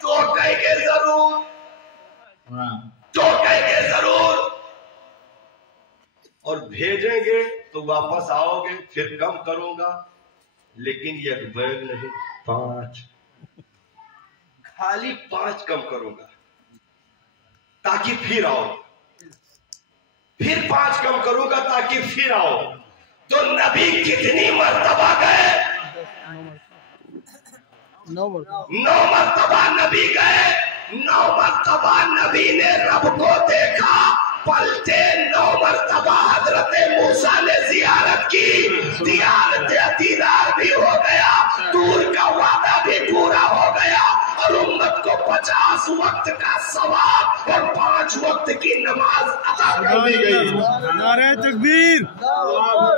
تو کہیں گے ضرور، تو کہیں گے ضرور، اور بھیجیں گے تو واپس آؤ گے، پھر کم کروں گا، لیکن یہ بیگ نہیں، 5 خالی 5 کم کروں گا تاکہ پھر آؤ، پھر 5 کم کروں گا تاکہ پھر آؤ. تو نبی کتنی مرتبہ گئے؟ 9 مرتبہ نبی گئے. 9 مرتبہ نبی نے رب کو دیکھا، پلٹے. 9 مرتبہ حضرت موسیٰ نے زیارت کی، دیدار بھی ہو گیا، دور کا وعدہ بھی پورا ہو گیا، اور امت کو 50 وقت کا ثواب اور 5 وقت کی نماز عطا کر دی گئی. نعرہ تکبیر،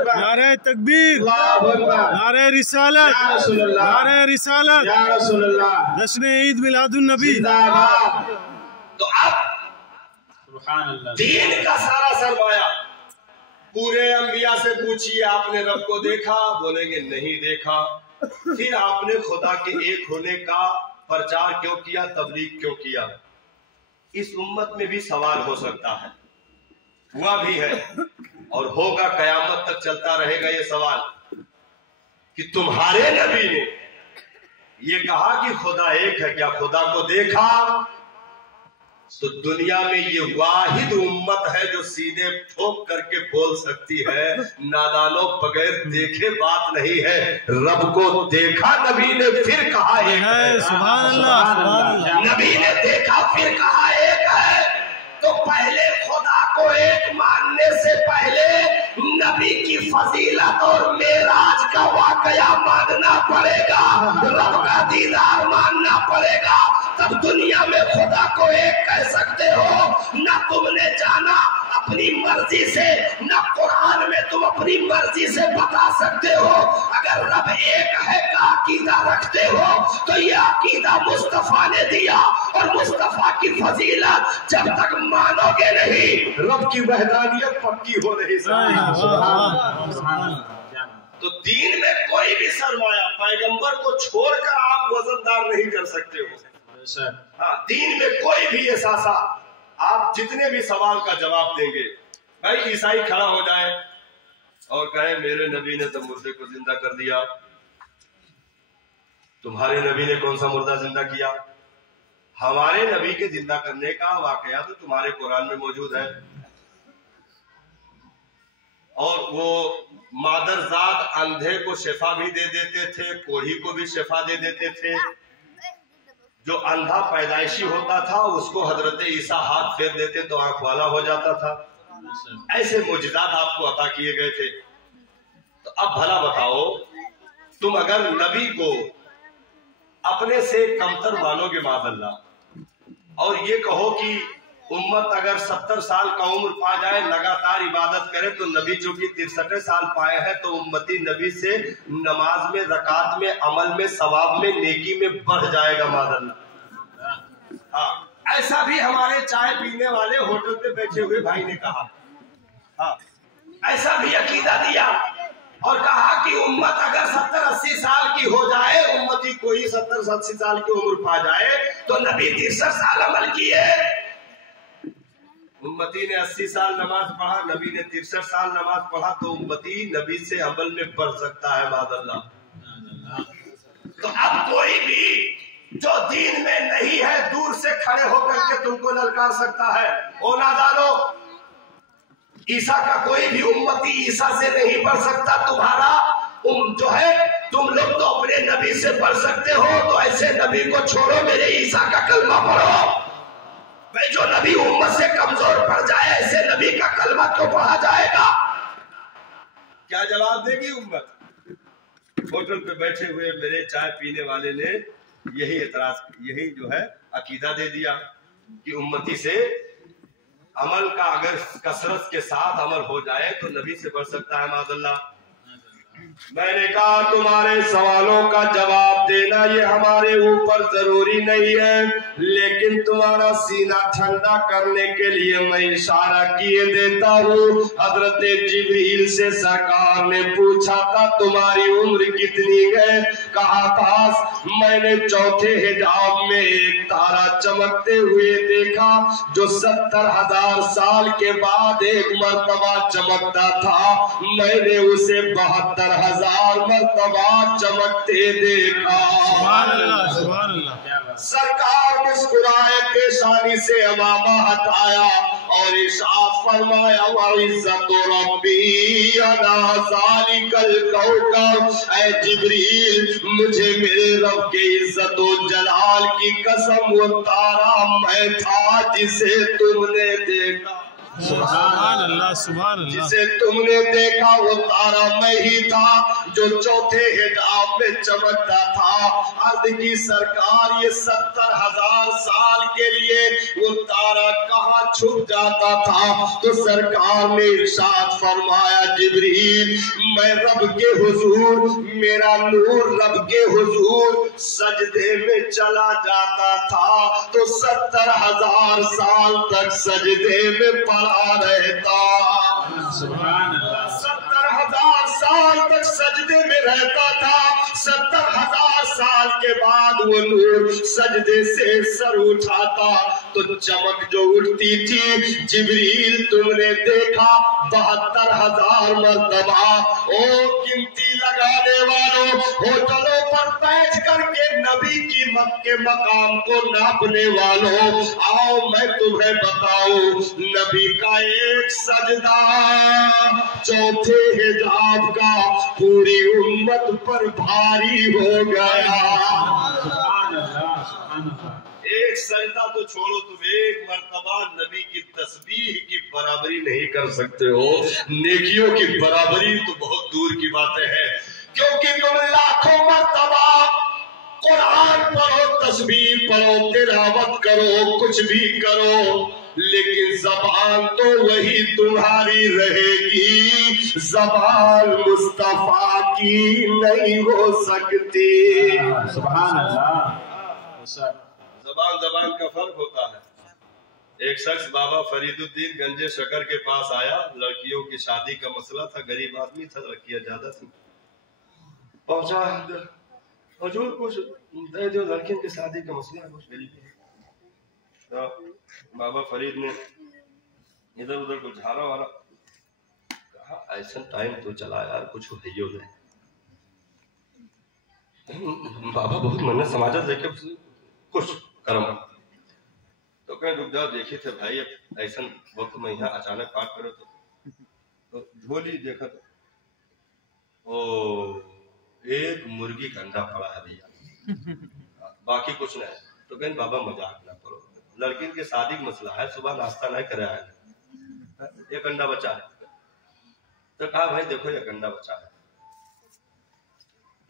نعرہ تکبیر، نعرہ رسالت، نعرہ رسالت، جشن عید میلاد النبی. تو اب دین کا سارا سرمایہ पूरे अंबिया से पूछिए आपने रब को देखा, बोलेंगे नहीं देखा। फिर आपने खुदा के एक होने का प्रचार क्यों किया, तबलीग क्यों किया? इस उम्मत में भी सवाल हो सकता है, हुआ भी है और होगा, कयामत तक चलता रहेगा ये सवाल कि तुम्हारे नबी ने ये कहा कि खुदा एक है, क्या खुदा को देखा? तो दुनिया में ये वाहिद उम्मत है जो सीने ठोक करके बोल सकती है, नादानों बगैर देखे बात नहीं है। रब को देखा नबी ने फिर कहा एक है। सुभान अल्लाह, सुभान अल्लाह। नबी ने देखा फिर कहा एक है। तो पहले खुदा को एक मानने से पहले नबी की फजीलत और मेराज का वाकया मानना पड़ेगा, रब का दीदार मानना पड़ेगा, तब दुनिया में खुदा को एक कह सकते हो। ना तुमने जाना अपनी मर्जी से, ना कुरान में तुम अपनी मर्जी से बता सकते हो। अगर रब एक है का अकीदा रखते हो तो ये अकीदा मुस्तफा ने दिया, और मुस्तफा की फजीलत जब तक मानोगे नहीं, रब की वहदानियत पक्की हो नहीं सकती। तो दीन में कोई भी सरमाया पैगंबर को छोड़कर आप वजनदार नहीं कर सकते हो। हाँ, दीन में कोई भी एहसासा, आप जितने भी सवाल का जवाब देंगे, भाई ईसाई खड़ा हो जाए और कहे मेरे नबी ने तो मुर्दे को जिंदा कर दिया, तुम्हारे नबी ने कौन सा मुर्दा जिंदा किया? हमारे नबी के जिंदा करने का वाकया तो तुम्हारे कुरान में मौजूद है। और वो मादरजाद अंधे को शिफा भी दे देते थे, कोढ़ी को भी शिफा दे देते थे। जो अंधा पैदाइशी होता था उसको हजरत ईसा हाथ फेर देते तो आंख वाला हो जाता था। ऐसे मुजदात आपको अता किए गए थे। तो अब भला बताओ, तुम अगर नबी को अपने से कमतर मानोगे मादल्ला, और ये कहो कि उम्मत अगर 70 साल का उम्र पा जाए, लगातार इबादत करे, तो नबी चूंकि 63 साल पाए हैं तो उम्मती नबी से नमाज में, रकात में, अमल में, सवाब में, नेकी में बढ़ जाएगा मादल्ला। हाँ, ऐसा भी हमारे चाय पीने वाले होटल पे बैठे हुए भाई ने कहा। हाँ, ऐसा भी अकीदा दिया और कहा कि उम्मत अगर 70-80 साल की हो जाए, उम्मती कोई 70-80 साल की उम्र पा जाए, तो नबी 63 साल अमल किए। उम्मती ने 80 साल नमाज पढ़ा, नबी ने 63 साल नमाज पढ़ा, तो उम्मती नबी से अमल में बढ़ सकता है मादल्ला। तो अब कोई भी जो दीन में नहीं है, दूर से खड़े होकर के तुमको ललकार सकता है, ओ नादानो, ईसा का कोई भी उम्मती ईसा से नहीं बढ़ सकता। तुम्हारा जो है, तुम लोग तो अपने नबी से बढ़ सकते हो, तो ऐसे नबी को छोड़ो, मेरे ईसा का कलमा पढ़ो। भाई जो नबी उम्मत से कमजोर पड़ जाए, ऐसे नबी का कलमा क्यों पढ़ा जाएगा? क्या जवाब देगी उम्मत? होटल पे बैठे हुए मेरे चाय पीने वाले ने यही एतराज, यही जो है अकीदा दे दिया कि उम्मती से अमल का अगर कसरत के साथ अमल हो जाए तो नबी से बढ़ सकता है मादल्ला। मैंने कहा तुम्हारे सवालों का जवाब देना ये हमारे ऊपर जरूरी नहीं है, लेकिन तुम्हारा सीना ठंडा करने के लिए मैं इशारा किए देता हूँ। हजरत जिब्रील से सरकार ने पूछा था तुम्हारी उम्र कितनी है? कहा था मैंने चौथे हिजाब में एक तारा चमकते हुए देखा जो 70,000 साल के बाद एक मर्तबा चमकता था। मैंने उसे 72,000 मर्तबा चमकते देखा। सुभान अल्लाह, सुभान अल्लाह। सरकार मुस्कुराए, पेशानी से अमामा हटाया और इरशाद फरमाया इज्जत रब्बी अना ज़ालिकल कौकब। ऐ जिब्रील, मुझे मेरे रब के इज्जत और जलाल की कसम, वो तारा मैं था जिसे तुमने देखा। सुभान अल्लाह, सुभान अल्लाह। जिसे तुमने देखा वो तारा मैं ही था जो चौथे हिजाब में चमकता था। अर्द की सरकार, ये 70,000 साल के लिए वो तारा कहाँ छुप जाता था? तो सरकार ने इरशाद फरमाया जिब्रील, मैं रब के हुजूर, मेरा नूर रब के हुजूर सजदे में चला जाता था, तो 70,000 साल तक सजदे में पड़ा रहता। 70,000 साल तक सजदे में रहता था। 70,000 साल के बाद वो नूर सजदे से सर उठाता तो चमक जो उठती थी, जिब्रील तुमने देखा 72,000 मर्तबा। ओ गिनती लगाने वालों, होटलों पर बैठ करके नबी की के मकाम को नापने वालों, आओ मैं तुम्हें बताऊं, नबी का एक सजदा चौथे हिजाब का पूरी उम्मत पर भारी हो गया। एक सजदा तो छोड़ो, तुम एक मर्तबा नबी की तस्बीह की बराबरी नहीं कर सकते हो, नेकियों की बराबरी तो बहुत दूर की बातें हैं। क्योंकि तुम लाखों मर्तबा कुरान पढ़ो, तस्बीह पढ़ो, तिलावत करो, कुछ भी करो, लेकिन जबान तो वही तुम्हारी रहेगी, जबान मुस्तफा की नहीं हो सकती। सुभान अल्लाह। जबान जबान का फर्क होता है। एक शख्स बाबा फरीदुद्दीन गंजे शकर के पास आया, लड़कियों की शादी का मसला था, गरीब आदमी था, लड़कियां ज्यादा थी। पहुंचा, हुजूर कुछ दे दो, लड़कियों की शादी का मसला है, कुछ गरीब है। तो बाबा फरीद ने इधर उधर कुछ झाड़ा वाला, कहा ऐसा टाइम तो चला यार, कुछ है बाबा बहुत मन समाजत लेके कुछ करम। तो कहीं रुक जाओ, देखे थे भाई अब ऐसा वक्त में यहाँ अचानक पाठ करो तो झोली देखा तो ओ एक मुर्गी का अंडा पड़ा है भैया, बाकी कुछ नहीं। तो कहीं बाबा मजाक ना करो, लड़की के शादी का मसला है, सुबह नाश्ता नहीं कराया है, एक अंडा बचा है। तो कहा भाई देखो एक अंडा बचा है,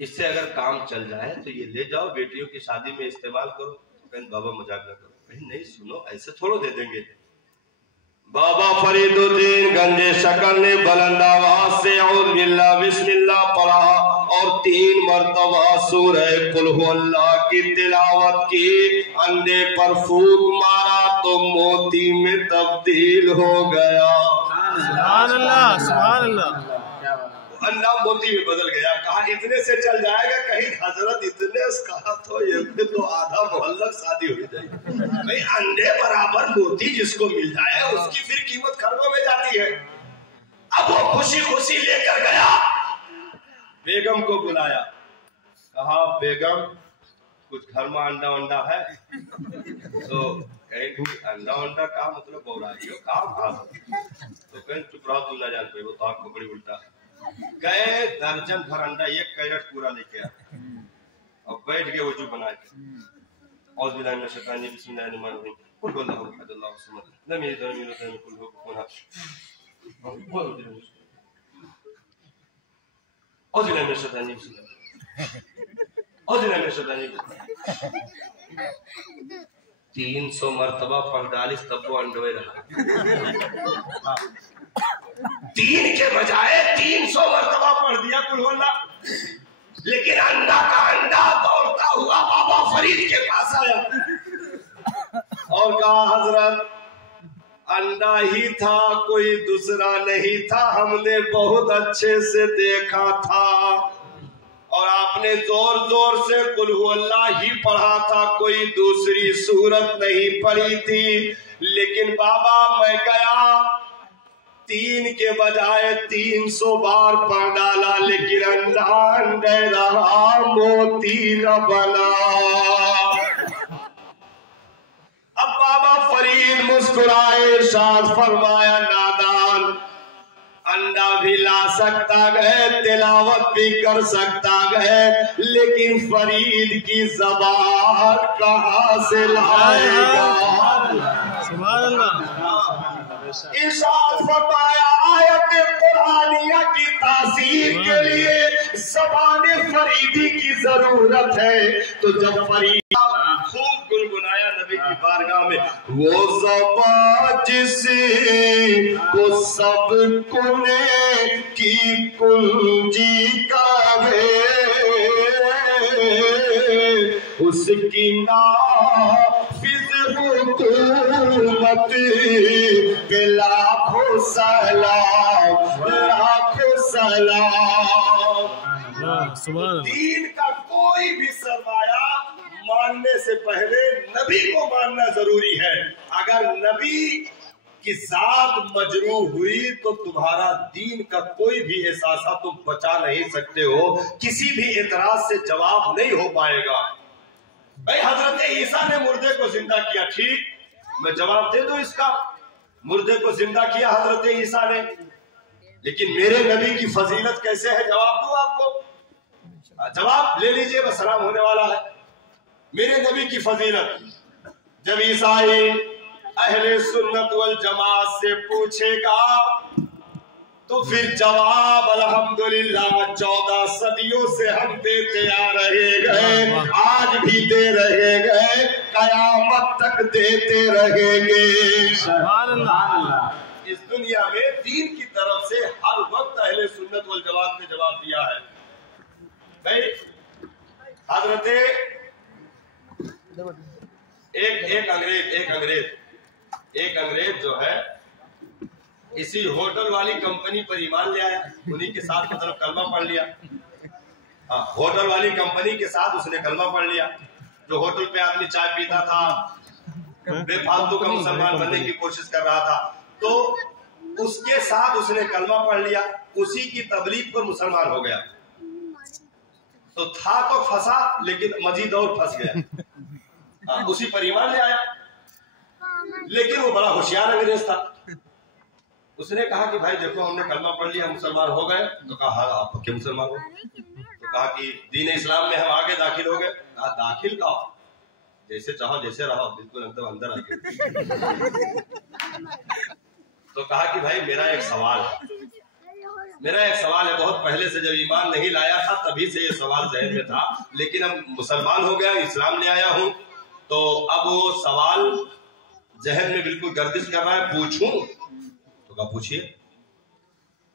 इससे अगर काम चल जाए तो ये ले जाओ, बेटियों की शादी में इस्तेमाल करो। कहीं बाबा मजाक ना करो, कहीं नहीं सुनो, ऐसे थोड़ो दे देंगे। बाबा फरीदुद्दीन गंजे शकर ने बुलंद आवाज से औज़ बिल्लाह बिस्मिल्लाह पढ़ा और 3 मर्तबा सूरह कुल हु अल्लाह की तिलावत की। अंडे पर फूंक मारा तो मोती में तब्दील हो गया। सुभान अल्लाह, सुभान अल्लाह। अंडा मोती में बदल गया। कहा इतने से चल जाएगा, कहीं हजरत इतने कहा तो ये तो आधा मोहल्ला शादी हो जाएगी। भाई अंडे बराबर मोती जिसको मिल जाए उसकी फिर कीमत खरबों में जाती है। अब वो खुशी खुशी लेकर गया, बेगम को बुलाया, कहा बेगम कुछ घर में अंडा वंडा है? तो कहीं अंडा वंडा का मतलब बोराइयो काम हाथ, तो कहीं चुप रहो, तू ना जान पे, वो तो आपको बड़ी उल्टा है। गए दर्जन भर अंडा, 1 कैरेट पूरा लेके आए और बैठ के वजू बनाए थे। औज़ बिल्लाहि मिनश शैतानिर रजीम, बिस्मिल्लाहिर रहमानिर रहीम, कुल हुवल्लाहु अहद, अल्लाहु समद, लम यलिद वलम यूलद वलम यकुल lahu कुफुवन अहद। औज़ बिल्लाहि मिनश शैतानिर रजीम, औज़ बिल्लाहि मिनश शैतानिर रजीम। 300 मर्तबा पढ़ डालिस तब वो अंडे रहा। 3 के बजाय 300 मर्तबा पढ़ दिया कुल हुवल्लाह। लेकिन अंडा का अंडा दौड़ता हुआ बाबा फरीद के पास आया और कहा हजरत अंडा ही था, कोई दूसरा नहीं था, हमने बहुत अच्छे से देखा था और आपने जोर जोर से कुल हुवल्लाह ही पढ़ा था, कोई दूसरी सूरत नहीं पढ़ी थी। लेकिन बाबा मैं गया, 3 के बजाय 300 बार पढ़ डाला, लेकिन अंडा अंडे रहा, मोती न बना। अब बाबा फरीद मुस्कुराए, इरशाद फरमाया नादान, अंडा भी ला सकता है, तिलावत भी कर सकता है, लेकिन फरीद की ज़बान कहाँ से लाएगा? सुभान अल्लाह। इरशाद फरमाया आयत कुरानिया की तासीर के लिए ज़बान फरीदी की जरूरत है। तो जब फरीद खूब गुनगुनाया नबी की बारगाह में, वो ज़बान जिसे को सब कुने की कुंजी का है, उसकी नाफिज हुकूमत पे लाखों सलाम, लाखों सलाम। दीन का कोई भी सरमाया मानने से पहले नबी को मानना जरूरी है। अगर नबी की जात मजरूह हुई तो तुम्हारा दीन का कोई भी एहसास तुम बचा नहीं सकते हो, किसी भी एतराज से जवाब नहीं हो पाएगा। भाई हजरत ईसा ने मुर्दे को जिंदा किया, ठीक, मैं जवाब दे दूं इसका, मुर्दे को जिंदा किया हजरत ईसा ने, लेकिन मेरे नबी की फजीलत कैसे है, जवाब दूं आपको? जवाब ले लीजिए, बस सलाम होने वाला है। मेरे नबी की फजीलत, जब ईसाई अहले सुन्नत वल जमात से पूछेगा तो फिर जवाब अल्हम्दुलिल्लाह 14 सदियों से हम देते आ रहे गए, आज भी दे रहे गए, कयामत तक देते रहेंगे। इस दुनिया में दीन की तरफ से हर वक्त अहले सुन्नत वल जमात ने जवाब दिया है। भाई हजरते एक अंग्रेज जो है इसी होटल वाली कंपनी पर ईमान ले आया, उन्हीं के साथ मतलब कलमा पढ़ लिया। हाँ, होटल वाली कंपनी के साथ उसने कलमा पढ़ लिया। जो होटल पे आदमी चाय पीता था, बेफालतू का मुसलमान बनने की कोशिश कर रहा था, तो उसके साथ उसने कलमा पढ़ लिया, उसी की तबलीग पर मुसलमान हो गया। तो था तो फंसा, लेकिन मजीद और फंस गया। उसी पर ईमान ले आया, लेकिन वो बड़ा होशियार अंग्रेज था। उसने कहा कि भाई देखो हमने कलमा पढ़ लिया, मुसलमान हो गए। तो कहा हाँ आप पक्के मुसलमान हो। तो कहा कि दीन इस्लाम में हम आगे दाखिल हो गए। कहा दाखिल का जैसे चाहो जैसे रहो, बिल्कुल एकदम अंदर आ गए। तो कहा कि भाई मेरा एक सवाल है, बहुत पहले से जब ईमान नहीं लाया था तभी से ये सवाल ज़हन में था, लेकिन अब मुसलमान हो गया, इस्लाम ले आया हूँ, तो अब वो सवाल ज़हन में बिल्कुल गर्दिश कर रहा है, पूछूं? तो कहा पूछिए।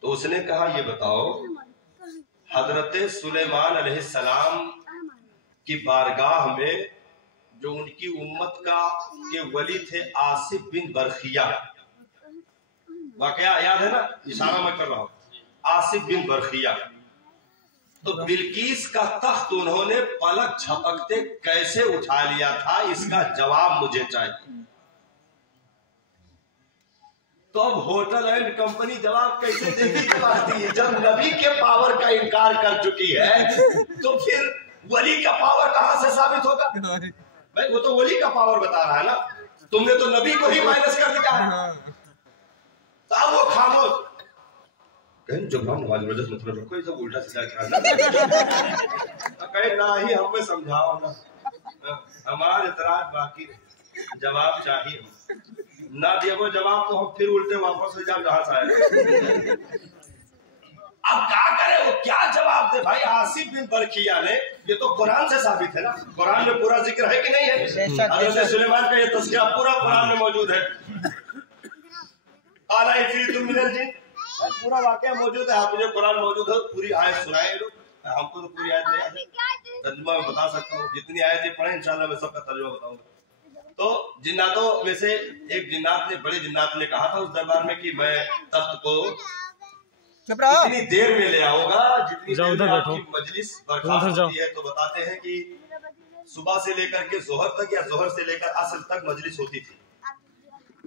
तो उसने कहा ये बताओ, हजरत सुलेमान अलैहिस्सलाम की बारगाह में जो उनकी उम्मत के वली थे आसिफ बिन बरखिया, वाकया याद है ना, इशारा मैं कर रहा हूँ, आसिफ बिन बरखिया, तो बिल्कीस का तख्त उन्होंने पलक झपकते कैसे उठा लिया था, इसका जवाब मुझे चाहिए। तो अब होटल एंड कंपनी जवाब कैसे देती है? जब नबी के पावर का इनकार कर चुकी है तो फिर वली का पावर कहां से साबित होगा? भाई वो तो वली का पावर बता रहा है ना, तुमने तो नबी को ही माइनस कर दिया है। तो वो खामोश, जब हम नमाज मतलब रखो, ये सब उल्टा सीधा कहे ना ही हमें समझाओ ना, हमारे इतराज बाकी, जवाब चाहिए ना दिया वो जवाब तो हम फिर उल्टे वापस हो जाए जहां से आए। अब क्या करे, वो क्या जवाब दे? भाई आसिफ बिन बरखिया ने, ये तो कुरान से साबित है ना, कुरान में पूरा जिक्र है कि नहीं है? हज़रत सुलेमान का ये तज़किरा पूरा कुरान में मौजूद है। पूरा वाकया मौजूद है, आप मुझे कुरान मौजूद है, पूरी आयत सुनाए लोग, हमको तो पूरी आयत नहीं, तर्जुमा में बता सकता हूँ, जितनी आयतें पढ़े इंशाल्लाह मैं सबका तर्जुमा बताऊंगा। तो जिन्नातों में से एक जिन्नात ने, बड़े जिन्नात ने कहा था उस दरबार में कि मैं तख्त को इतनी देर में ले आऊंगा जितनी देर में आपकी मजलिस बर्खास्त होती है। तो बताते हैं कि सुबह से लेकर के जोहर तक या जोहर से लेकर असर तक मजलिस होती थी।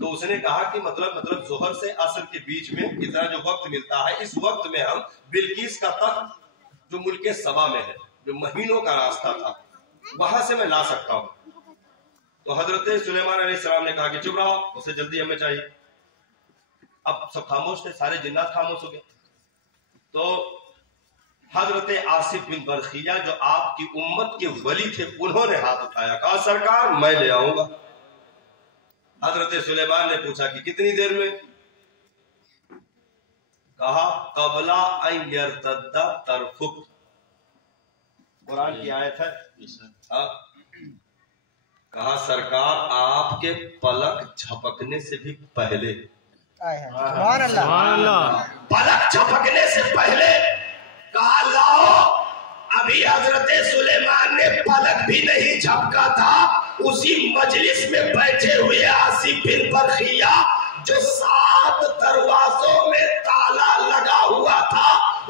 तो उसने कहा कि मतलब जोहर से असर के बीच में इतना जो वक्त मिलता है, इस वक्त में हम बिल्कीस का तख्त जो मुल्क सबा में है, जो महीनों का रास्ता था, वहां से मैं ला सकता हूँ। तो हजरत सुलेमान अलैहिस्सलाम ने कहा कि चुप रहो, उसे जल्दी हमें चाहिए। अब सब खामोश थे, सारे जिन्नात खामोश हो गए। तो हजरत आसिफ बिन बरखिया जो आपकी उम्मत के वली थे, उन्होंने हाथ उठाया, कहा सरकार मैं ले आऊंगा। हजरत सुलेमान ने पूछा कि कितनी देर में? कहा कबला अन यर्तद्दा तरफुक, कुरान की आयत है। कहा सरकार आपके पलक झपकने से भी पहले, पलक झपकने से पहले। कहा लाओ, अभी हजरत सुलेमान ने पलक भी नहीं झपका था, اسی مجلس میں بیٹھے ہوئے آصف بن برخیہ جو 7 دروازوں میں تالا لگا ہوا تھا،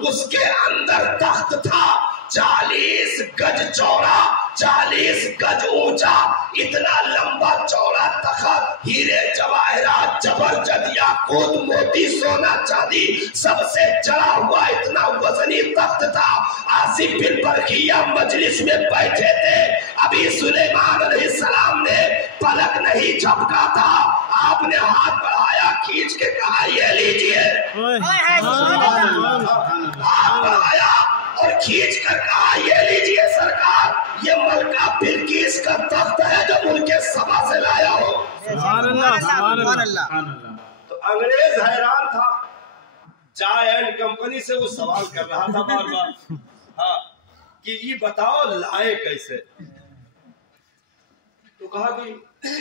اس کے اندر تخت تھا 40 گج چوڑا 40 گج اونچا، اتنا لمبا چوڑا تخت، ہیرے جواہرات زبرجد یاقوت موتی سونا چاندی سب سے جڑا ہوا اتنا وزنی تخت تھا۔ آصف بن برخیہ مجلس میں بیٹھے تھے، ابھی سلیمان علیہ السلام نے پلک نہیں جھپکا تھا، آپ نے ہاتھ بڑھایا، کھینچ کے کہا یہ لیجئے، ہاتھ بڑھایا اور کھینچ کر کہا یہ لیجئے سرکار، یہ ملکہ بلقیس کا تخت ہے جو ملک سبا سے لایا ہو۔ سبحان اللہ سبحان اللہ۔ تو انگریز حیران تھا، چائے اینڈ کمپنی سے وہ سوال کر رہا تھا بار بار، ہاں کہ یہ بتاؤ لائے کیسے؟ تو کہا کہ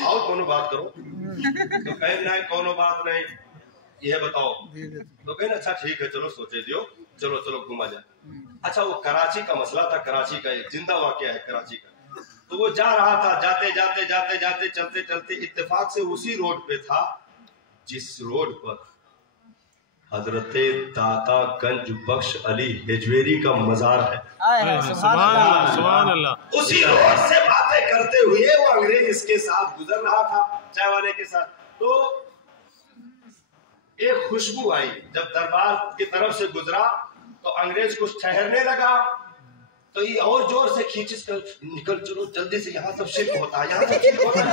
آؤ کونو بات کرو، تو کہیں نہیں کونو بات نہیں، یہ بتاؤ، تو کہیں اچھا ٹھیک ہے چلو سوچے دیو، چلو چلو گھوما جائے۔ اچھا وہ کراچی کا مسئلہ تھا، کراچی کا ایک زندہ واقعہ ہے کراچی کا، تو وہ جا رہا تھا، جاتے جاتے جاتے جاتے چلتے چلتے اتفاق سے اسی روڈ پہ تھا جس روڈ پر حضرت داتا گنج بخش علی ہجویری کا مزار ہے۔ سبحان اللہ سبحان اللہ۔ اسی روڈ سے باتیں کرتے ہوئے وہ انگریز اس کے ساتھ گزر رہا تھا، چائے والے کے ساتھ، تو ایک خوشبو آئی، جب دربار کی طرف سے گزرا تو انگریز کچھ ٹھہرنے لگا، تو یہ اور زور سے کھینچ کر نکل چلو جلدی سے، یہاں سب شرک ہوتا ہے، یہاں سب شرک ہوتا ہے،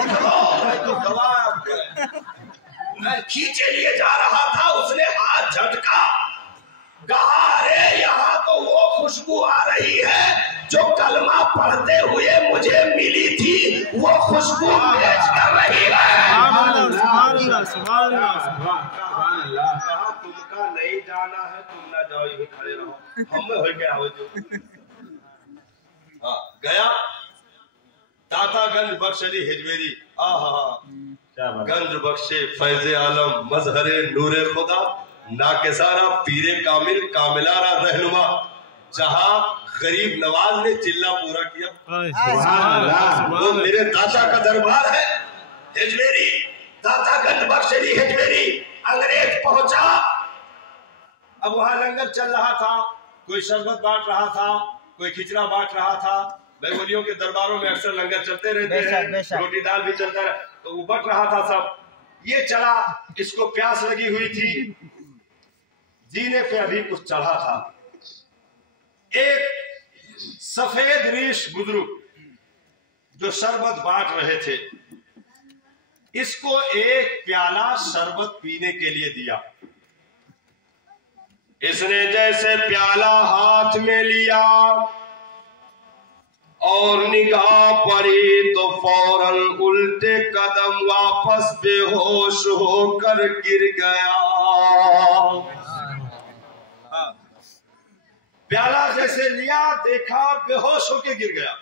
میں کھینچے لیے جا رہا تھا، اس نے ہاتھ جھٹکا، کہا ارے یہاں تو وہ خوشبو آ رہی ہے جو کلمہ پڑھتے ہوئے مجھے ملی تھی، وہ خوشبو پیش کر رہی ہے۔ سبحان اللہ سبحان اللہ سبحان اللہ۔ کہا تم کا نہیں جانا ہے، تم نہ جاؤ، یہ کھڑے رہو، ہم میں ہو گیا ہو جو گیا داتا گنج بخش علی ہجویری، گنج بخش فیض عالم مظہر نور خدا ناکسارا پیر کامل کاملارا رہنما، جہاں غریب نواز نے چلہ پورا کیا، سبحان اللہ۔ وہ میرے داتا کا دربار ہے ہجویری، داتا گنج بخش علی ہجویری۔ انگریز پہنچا، اب وہاں لنگر چل رہا تھا، کوئی شربت بانٹ رہا تھا، کوئی کھچڑا بانٹ رہا تھا، بیگولیوں کے درباروں میں اکثر لنگر چلتے رہتے ہیں، روٹی دال بھی چلتا ہے، تو وہ بٹ رہا تھا سب، یہ چلا، اس کو پیاس لگی ہوئی تھی، جینے پہ ابھی کچھ چڑھا تھا، ایک سفید ریش بزرگ جو شربت بانٹ رہے تھے، اس کو ایک پیالہ شربت پینے کے لیے دیا، اس نے جیسے پیالہ ہاتھ میں لیا اور نگاہ پڑی تو فوراً الٹے قدم واپس بے ہوش ہو کر گر گیا۔ پیالہ جیسے لیا، دیکھا بے ہوش ہو کے گر گیا۔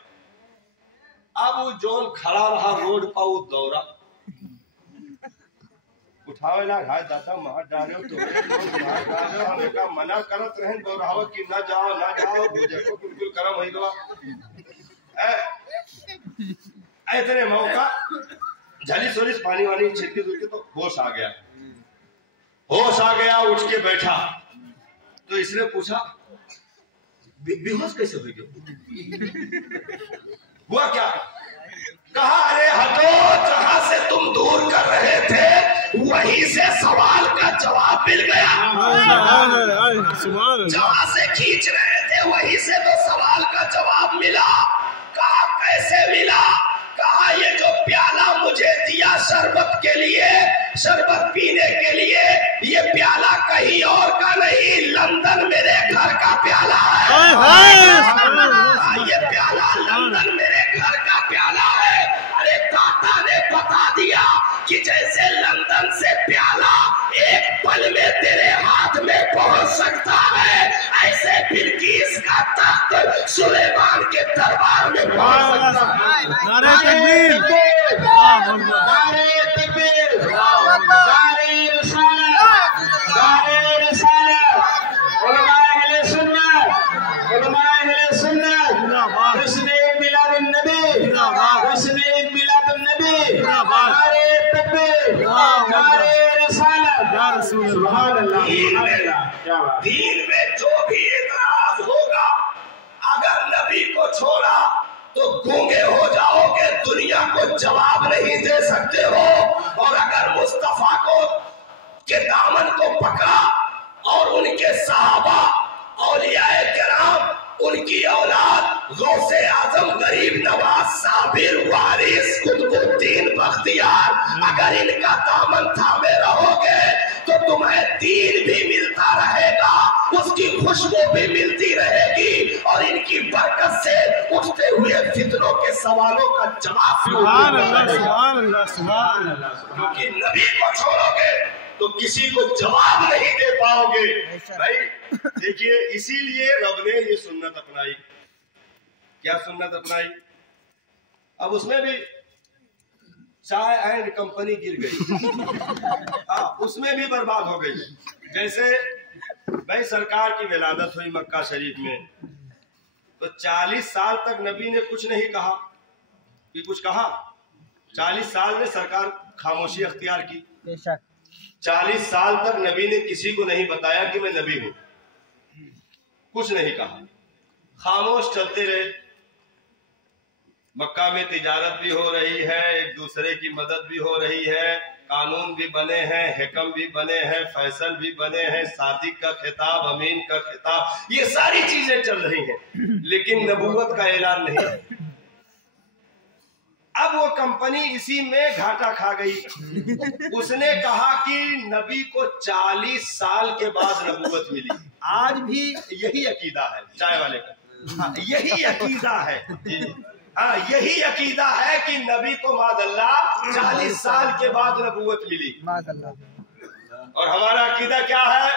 اب وہ جون کھڑا رہا روڈ پا، وہ دورا اٹھاوے نہ گھائے داتا مہار جانے ہو، تمہیں ہمیں کا منع کرت رہن دورہاوہ کی نہ جاؤ نہ جاؤ، بھوجے کو بالکل کرم ہوئی گوا۔ اتنے موقع جھلی سوریس پانی وانی چھٹکی دھوکی تو ہوش آ گیا، ہوش آ گیا، اٹھ کے بیٹھا، تو اس نے پوچھا بے ہوش کیسے ہوئی گیا، ہوا کیا؟ کہا ارے ہٹو، جہاں سے تم دور کر رہے تھے وہیں سے سوال کا جواب مل گیا، جہاں سے کھینچ رہے تھے وہیں سے تو سوال کا جواب ملا۔ کہا کیسے ملا؟ کہا یہ جو پیالہ مجھے دیا شربت کے لیے، شربت پینے کے لیے، یہ پیالہ کہیں اور کا نہیں، لندن میرے گھر کا پیالہ ہے، یہ پیالہ لندن میرے گھر کا پیالہ ہے۔ ارے داتا نے بتا دیا کہ جیسے لندن سے پیالہ ایک پل میں تیرے ہاتھ میں پہنچ سکتا ہے، ایسے بلقیس کا تخت سلیمان کے دربار میں پہنچ سکتا ہے۔ نعرہ تکبیر، نعرہ تکبیر، نعرہ رسالت، نعرہ رسالت، علماء اہل سنت، علماء اہل سنت، حسن میلاد النبی، حسن میلاد सुभान अल्लाह, दीन में जो भी इतराज होगा, अगर नबी को छोड़ा तो गूंगे हो जाओगे, दुनिया को जवाब नहीं दे सकते हो। और अगर मुस्तफा को के दामन को पकड़ा और उनके सहाबा, औलियाए किराम, उनकी औलाद, गौसे आजम, गरीब नवाज, साबिर, वारिस, कुतुबुद्दीन, बख्तियार, अगर इनका दामन थामे रहोगे तो तुम्हें दीन भी मिलता रहेगा, उसकी खुशबू भी मिलती रहेगी और इनकी बरकत से उठते हुए फितनों के सवालों का जवाब भी सुभान मिलता अल्लाह, रहेगा। सुभान अल्लाह, सुभान अल्लाह। क्योंकि नबी को छोड़ोगे तो किसी को जवाब नहीं दे पाओगे। भाई देखिए, इसीलिए रब ने ये सुन्नत अपनाई। क्या सुन्नत अपनाई? अब उसमें भी चाय एंड कंपनी गिर गई। हाँ, उसमें भी बर्बाद हो गई। जैसे भाई सरकार की विलादत हुई मक्का शरीफ में, तो 40 साल तक नबी ने कुछ नहीं कहा कि कुछ कहा। 40 साल में सरकार खामोशी अख्तियार की। 40 साल तक नबी ने किसी को नहीं बताया कि मैं नबी हूं, कुछ नहीं कहा, खामोश चलते रहे। मक्का में तिजारत भी हो रही है, एक दूसरे की मदद भी हो रही है, कानून भी बने हैं, हिकम भी बने हैं, फैसल भी बने हैं, सादिक का खिताब, अमीन का खिताब, ये सारी चीजें चल रही हैं, लेकिन नबूवत का ऐलान नहीं है। अब वो कंपनी इसी में घाटा खा गई। उसने कहा कि नबी को 40 साल के बाद नबूवत मिली। आज भी यही अकीदा है चाय वाले का। हाँ, यही अकीदा है। हाँ, यही अकीदा है कि नबी को मादअल्लाह 40 साल के बाद नबूवत मिली। और हमारा अकीदा क्या है?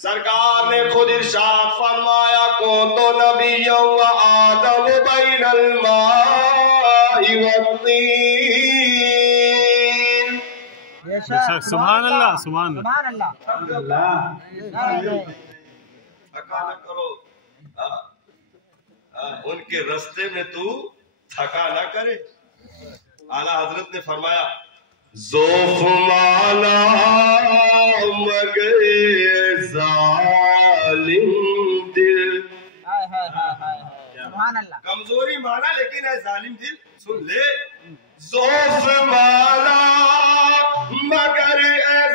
सरकार ने खुद इरशाद फरमाया, को तो नबी आदम बैनल माई वत्तीन। सुभान अल्लाह, सुभान अल्लाह। थका न करो, उनके रास्ते में तू थका ना करे। आला हजरत ने फरमाया, ज़ोफ़ माला मगर जालिम दिल। कमजोरी माना लेकिन है जालिम दिल। सुन ले, ज़ोफ़ माला मगर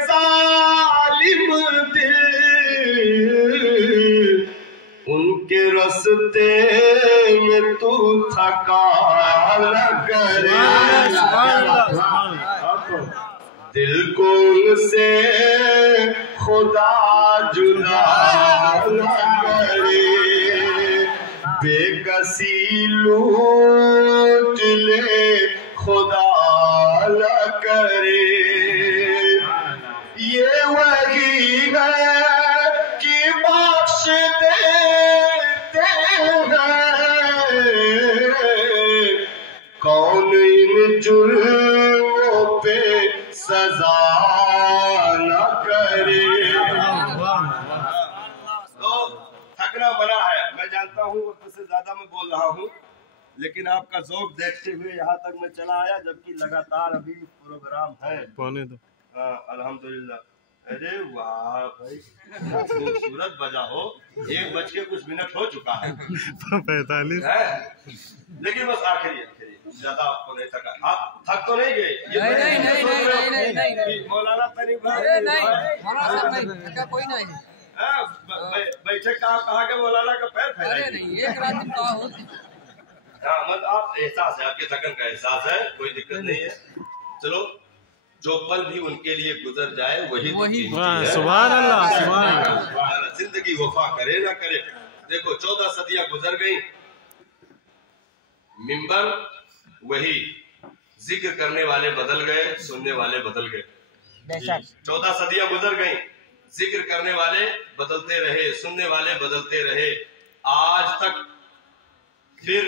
जालिम दिल, उनके रास्ते में तू थका न करे। दिल को उनसे खुदा जुदा न करे, बेकसी लूट ले खुदा न करे। ये वही है कि बख्श देते हैं, कौन इन जुल्मों पे सजा न करे। तो थकना मना है। मैं जानता हूँ वक्त से ज्यादा मैं बोल रहा हूँ, लेकिन आपका ज़ौक़ देखते हुए यहाँ तक मैं चला आया, जबकि लगातार अभी प्रोग्राम है। पौने दो। अल्हम्दुलिल्लाह। अरे वाह भाई, खूबसूरत बजा हो। 1 बज के कुछ मिनट हो चुका है। 45 है, लेकिन बस आखिरी ज्यादा आपको नहीं थका। आप थक तो नहीं गए? मौलाना तरीफ कोई नहीं बैठे कहा के मौलाना का पैर फैलाइए। हाँ, मतलब आप एहसास है, आपके थकन का एहसास है, कोई दिक्कत नहीं है। चलो, जो पल भी उनके लिए गुजर जाए वही सुभान अल्लाह, सुभान अल्लाह। जिंदगी वफा करे ना करे। देखो 14 सदियां गुजर गई, मिंबर वही, जिक्र करने वाले बदल गए, सुनने वाले बदल गए। 14 सदियां गुजर गई, जिक्र करने वाले बदलते रहे, सुनने वाले बदलते रहे। आज तक फिर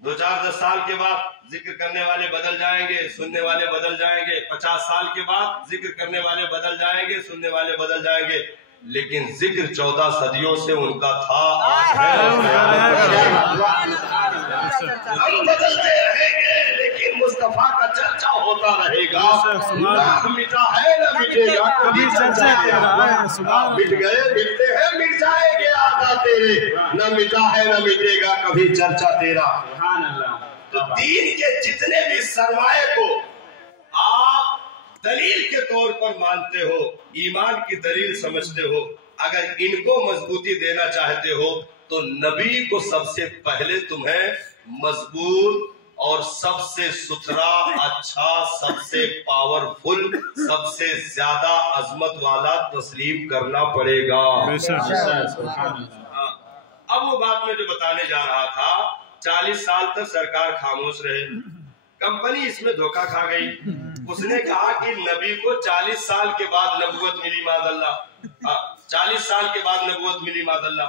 2-4-10 साल के बाद जिक्र करने वाले बदल जाएंगे, सुनने वाले बदल जाएंगे। 50 साल के बाद जिक्र करने वाले बदल जाएंगे, सुनने वाले बदल जाएंगे। लेकिन जिक्र 14 सदियों से उनका था, आज है। हम बदलते रहेंगे, लेकिन मुस्तफा का चर्चा होता रहेगा। ना मिटा है न मिटेगा कभी चर्चा तेरा है, सुभान मिट गए मिटते हैं मिट जाएंगे आका तेरे, न मिटा है न मिटेगा कभी चर्चा तेरा। सुभान अल्लाह। तो दीन के जितने भी सरमाए को आप दलील के तौर पर मानते हो, ईमान की दलील समझते हो, अगर इनको मजबूती देना चाहते हो तो नबी को सबसे पहले तुम्हें मजबूत और सबसे सुथरा, अच्छा, सबसे पावरफुल, सबसे ज्यादा अजमत वाला तस्लीम करना पड़ेगा। अब वो बात मैं जो बताने जा रहा था, 40 साल तक सरकार खामोश रहे, कंपनी इसमें धोखा खा गई। उसने कहा कि नबी को 40 साल के बाद नबूवत मिली मादल्ला, 40 साल के बाद नबूवत मिली मादल्ला।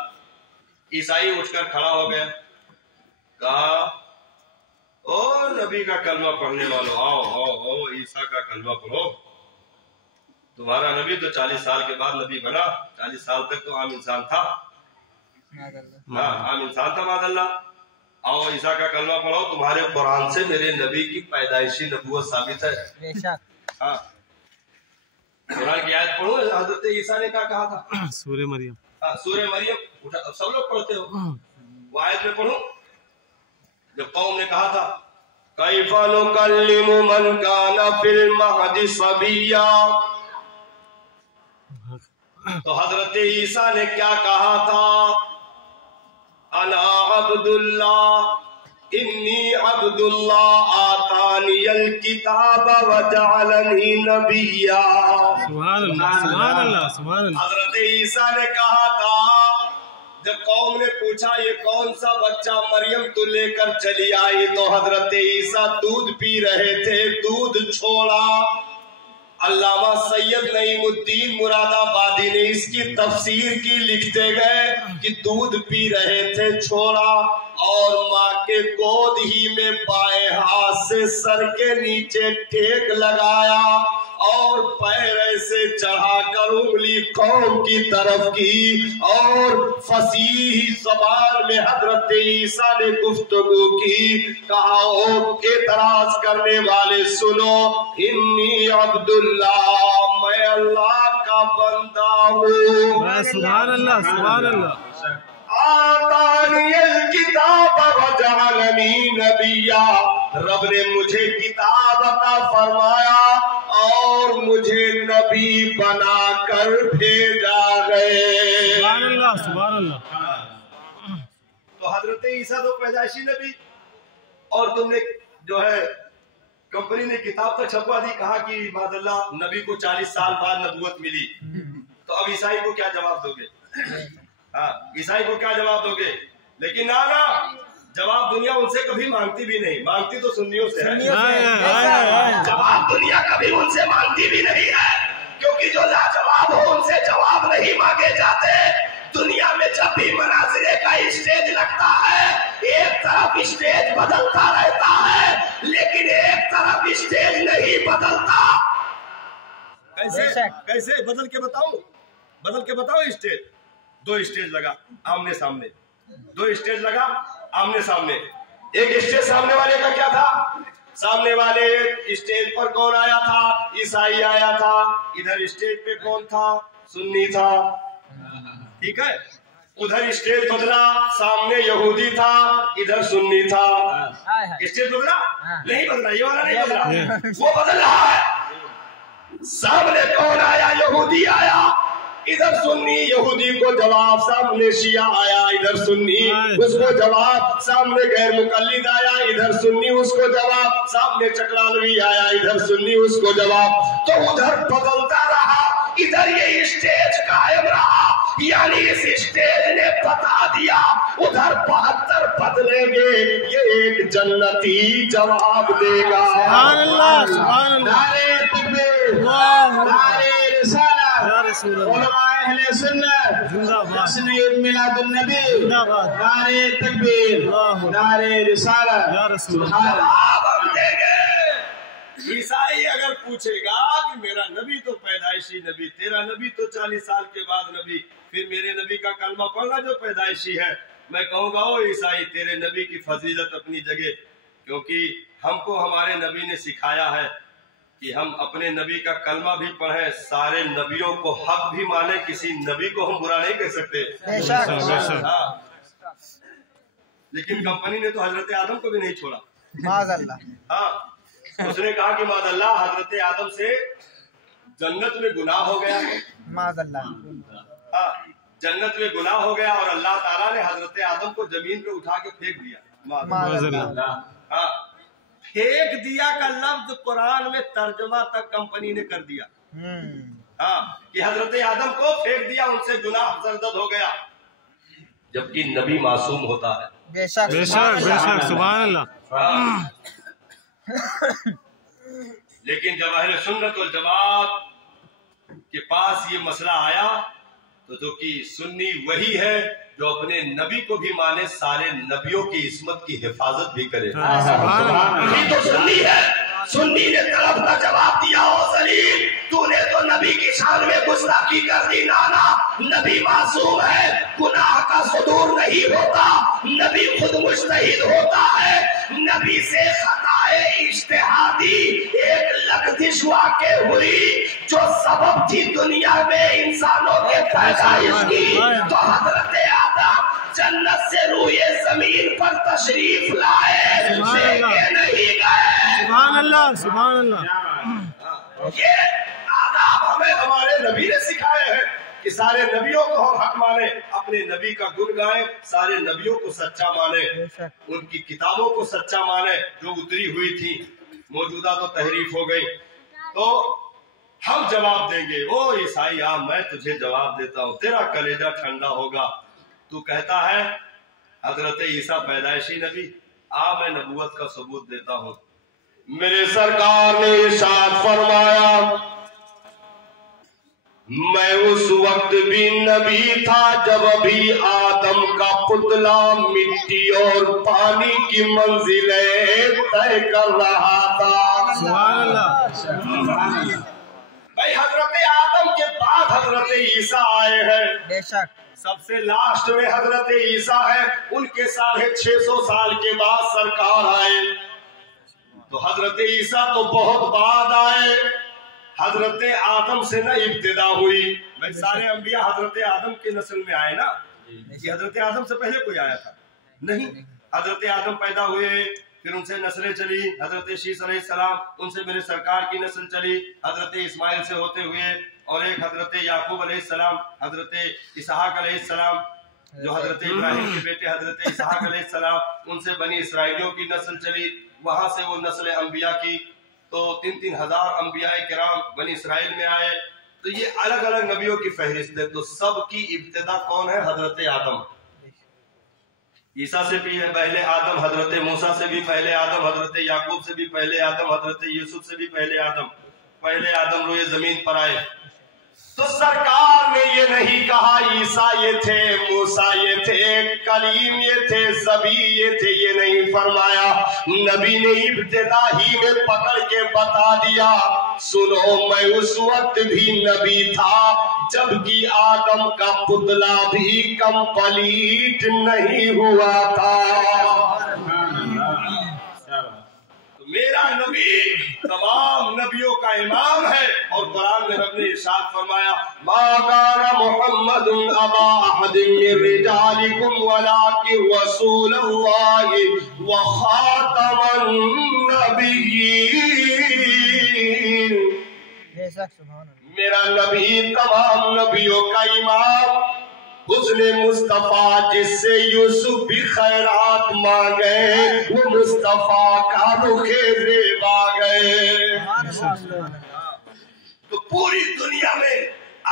ईसाई उठकर खड़ा हो गया, कहा ओ नबी का कलमा पढ़ने वालों, आओ ईसा का कलमा पढ़ो। तुम्हारा नबी तो 40 साल के बाद नबी बना, 40 साल तक तो आम इंसान था। आम इंसान था मादल्ला। आओ ईसा का कलमा पढ़ो, तुम्हारे कुरान से मेरे नबी की पैदाइशी नबूवत साबित है। हाँ, कुरान की आयत पढ़ो, हजरत ईसा ने क्या कहा था? सूरह मरियम। हाँ, सूरह मरियम उठा, सब लोग पढ़ते हो, वो आयत में पढ़ो। जब कौम ने कहा था कैफा नुकल्लिमु मन काना फिल महदी सबिया, तो हजरत ईसा ने क्या कहा था? अना अब्दुल्लाह इन्नी अब्दुल्लाह आतानियल किताब व जअलनी नबिया। सुभान अल्लाह, सुभान अल्लाह, सुभान अल्लाह। हजरत ईसा ने कहा था, जब कौम ने पूछा ये कौन सा बच्चा मरियम तू लेकर चली आई, तो हजरत ईसा दूध पी रहे थे, दूध छोड़ा। अल्लामा सैयद नईमुद्दीन मुरादाबादी ने इसकी तफसीर की, लिखते गए कि दूध पी रहे थे, छोड़ा और माँ के गोद ही में बाएं हाथ से सर के नीचे टेक लगाया और पैर ऐसे चढ़ाकर उंगली कौम की तरफ की और फसीह ज़बान में हजरत ईसा ने गुफ्तगू की। कहा ओ एतराज करने वाले सुनो, इन्नी अब्दुल्लाह, मैं अल्लाह का बंदा हूँ। सुभान अल्लाह, सुभान अल्लाह। आतानियल किताब व जअलनी नबिया, रब ने मुझे किताब अता फरमाया और मुझे नबी बनाकर भेजा गए। सुभान अल्लाह, सुभान अल्लाह। तो हजरत ईसा तो पैदाइशी नबी, और तुमने जो है कंपनी ने किताब तो छपवा दी, कहा कि मादल्ला नबी को 40 साल बाद नबूवत मिली। तो अब ईसाई को क्या जवाब दोगे? हाँ, ईसाई को क्या जवाब दोगे? लेकिन ना जवाब दुनिया उनसे कभी मांगती भी नहीं, मांगती तो सुन्नियों से है। जवाब दुनिया कभी उनसे मांगती भी नहीं है, क्योंकि जो लाजवाब हो उनसे जवाब नहीं मांगे जाते। दुनिया में जब भी मनाज़िरे का स्टेज लगता है, एक तरफ स्टेज बदलता रहता है, लेकिन एक तरफ स्टेज नहीं बदलता। कैसे बदल के बताओ स्टेज। 2 स्टेज लगा आमने सामने, 2 स्टेज लगा आमने सामने। एक स्टेज सामने वाले का क्या था? सामने वाले स्टेज पर कौन आया था? ईसाई आया था। इधर स्टेज पे कौन था? सुन्नी था। ठीक है, उधर स्टेज बदला, सामने यहूदी था, इधर सुन्नी था। स्टेज बदला? नहीं बदला, ये वाला नहीं बदला, वो बदल रहा है। सामने कौन आया? यहूदी आया, इधर सुन्नी यहूदी को जवाब, सामने शिया आया, इधर सुन्नी उसको जवाब, सामने गैर मुकल्लिद आया, इधर सुन्नी उसको जवाब, सामने चकरालवी आया, इधर सुन्नी उसको जवाब। तो उधर बदलता रहा, इधर ये स्टेज कायम रहा। यानी इस स्टेज ने बता दिया उधर 72 बदलेंगे, ये एक जन्नती जवाब देगा। सुभान अल्लाह, सुभान अल्लाह। नारे तकबीर, नारे रिसालत, उलमाए अहले सुन्नत जिंदाबाद, तस्नीम मिलादुन नबी जिंदाबाद। नारे तकबीर, नारे रिसालत, या रसूल जवाब हम देंगे। ईसाई अगर पूछेगा कि मेरा नबी तो पैदाइशी नबी, तेरा नबी तो 40 साल के बाद नबी, फिर मेरे नबी का कलमा पढ़ना जो पैदाइशी है, मैं कहूँगा ओ ईसाई, तेरे नबी की फजीलत अपनी जगह, کیونکہ ہم کو ہمارے نبی نے سکھایا ہے کہ ہم اپنے نبی کا کلمہ بھی پڑھیں، سارے نبیوں کو حق بھی مانیں، کسی نبی کو ہم برا نہیں کہہ سکتے۔ ہاں، لیکن کمپنی نے تو حضرت آدم کو بھی نہیں چھوڑا۔ معاذ اللہ۔ ہاں، اس نے کہا کہ معاذ اللہ حضرت آدم سے جنت میں گناہ ہو گیا ہے۔ معاذ اللہ۔ ہاں، جنت میں گناہ ہو گیا اور اللہ تعالیٰ نے حضرت آدم کو زمین پہ اٹھا کے پھینک دیا۔ معاذ اللہ۔ ہاں، پھینک دیا کا لفظ قرآن میں ترجمہ تک کمپنی نے کر دیا۔ ہاں، کہ حضرت آدم کو پھینک دیا، ان سے گناہ سرزد ہو گیا، جبکہ نبی معصوم ہوتا ہے۔ بے شک بے شک بے شک، سبحان اللہ۔ ہاں، لیکن جب اہل سنت والجماعت کے پاس یہ مسئلہ آیا تو جو کہ سنی وہی ہے جو اپنے نبی کو بھی مانے، سارے نبیوں کی عصمت کی حفاظت بھی کرے۔ سبحان تو سنی ہے، سنی نے طرف کا جواب دیا، او سلیم تو نے تو نبی کی شان میں گستاخی کر دی۔ نانا، نبی معصوم ہے، گناہ کا صدور نہیں ہوتا، نبی خود مجتہد ہوتا ہے، نبی سے خطائے اجتہادی ایک لغزش واقع ہوئی جو سبب تھی دنیا میں انسانوں کے پیدائش کی، تو حضرت آدم جنت سے روئے زمین پر تشریف لائے، لیکن نہیں گئے۔ سبحان اللہ سبحان اللہ۔ یہ آداب ہمیں ہمارے نبی نے سکھائے ہیں کہ سارے نبیوں کو ہم حق مانیں، اپنے نبی کا گن گائیں، سارے نبیوں کو سچا مانیں، ان کی کتابوں کو سچا مانیں جو اتری ہوئی تھی، موجودہ تو تحریف ہو گئی۔ تو ہم جواب دیں گے، او عیسائی آ، میں تجھے جواب دیتا ہوں، تیرا کلیجہ ٹھنڈا ہوگا۔ تو کہتا ہے حضرت عیسیٰ پیدائشی نبی، آ میں نبوت کا ثبوت دیتا ہوں۔ میرے سرکار نے ارشاد فرمایا، میں اس وقت بھی نبی تھا جب ابھی آدم کا پتلا مٹی اور پانی کی منزلیں طے کر رہا تھا۔ سبحان اللہ۔ بھائی حضرت آدم کے بعد حضرت عیسیٰ آئے ہیں، بے شک۔ سب سے لاسٹ میں حضرت عیسیٰ ہے، ان کے 650 سال کے بعد سرکار آئے۔ تو حضرت عیسیٰ تو بہت بعد آئے، حضرت آدم سے نہ ابتدا ہوئی۔ بھائی سارے انبیاء حضرت آدم کے نسل میں آئے نا، کہ حضرت آدم سے پہلے کوئی آیا تھا نہیں۔ حضرت آدم پیدا ہوئے، پھر ان سے نسلیں چلی، حضرت شیس علیہ السلام، ان سے میرے سرکار کی نسل چلی، حضرت اسماعیل سے ہوتے ہوئے، اور ایک حضرت یعقوب علیہ السلام، حضرت اسحاق علیہ السلام جو حضرت ابراہیم کے بیٹے حضرت اسحاق علیہ السلام، ان سے بنی اسرائیلیوں کی نسل چلی، وہاں سے وہ نسل انبیاء کی، تو 3 ہزار انبیاء کرام بنی اسرائیل میں آئے۔ تو یہ الگ الگ نبیوں کی فہرست ہے، تو سب کی ابتدا کون ہے؟ حضرت آدم۔ عیسیٰ سے بھی پہلے آدم، حضرت موسیٰ سے بھی پہلے آدم، حضرت یعقوب سے بھی پہلے آدم، حضرت یوسف سے بھی پہلے آدم روئے زمین پر آئے۔ تو سرکار نے یہ نہیں کہا عیسیٰ یہ تھے، موسیٰ یہ تھے، کلیم یہ تھے، زبی یہ تھے، یہ نہیں فرمایا۔ نبی نے ابتدا ہی میں پکڑ کے بتا دیا، سنو میں اس وقت بھی نبی تھا جبکہ آدم کا پتلا بھی کمپلیٹ نہیں ہوا تھا۔ میرا نبی تمام نبیوں کا امام ہے، اور قرآن میں رب نے ارشاد فرمایا، ما کان محمد ابا احد من رجالکم ولکن رسول اللہ وخاتم النبیین۔ میرا نبی تمام نبیوں کا امام، حسن مصطفیٰ جس سے یوسف بھی خیرات مانگے، وہ مصطفیٰ کا رخ زیب آ گئے۔ تو پوری دنیا میں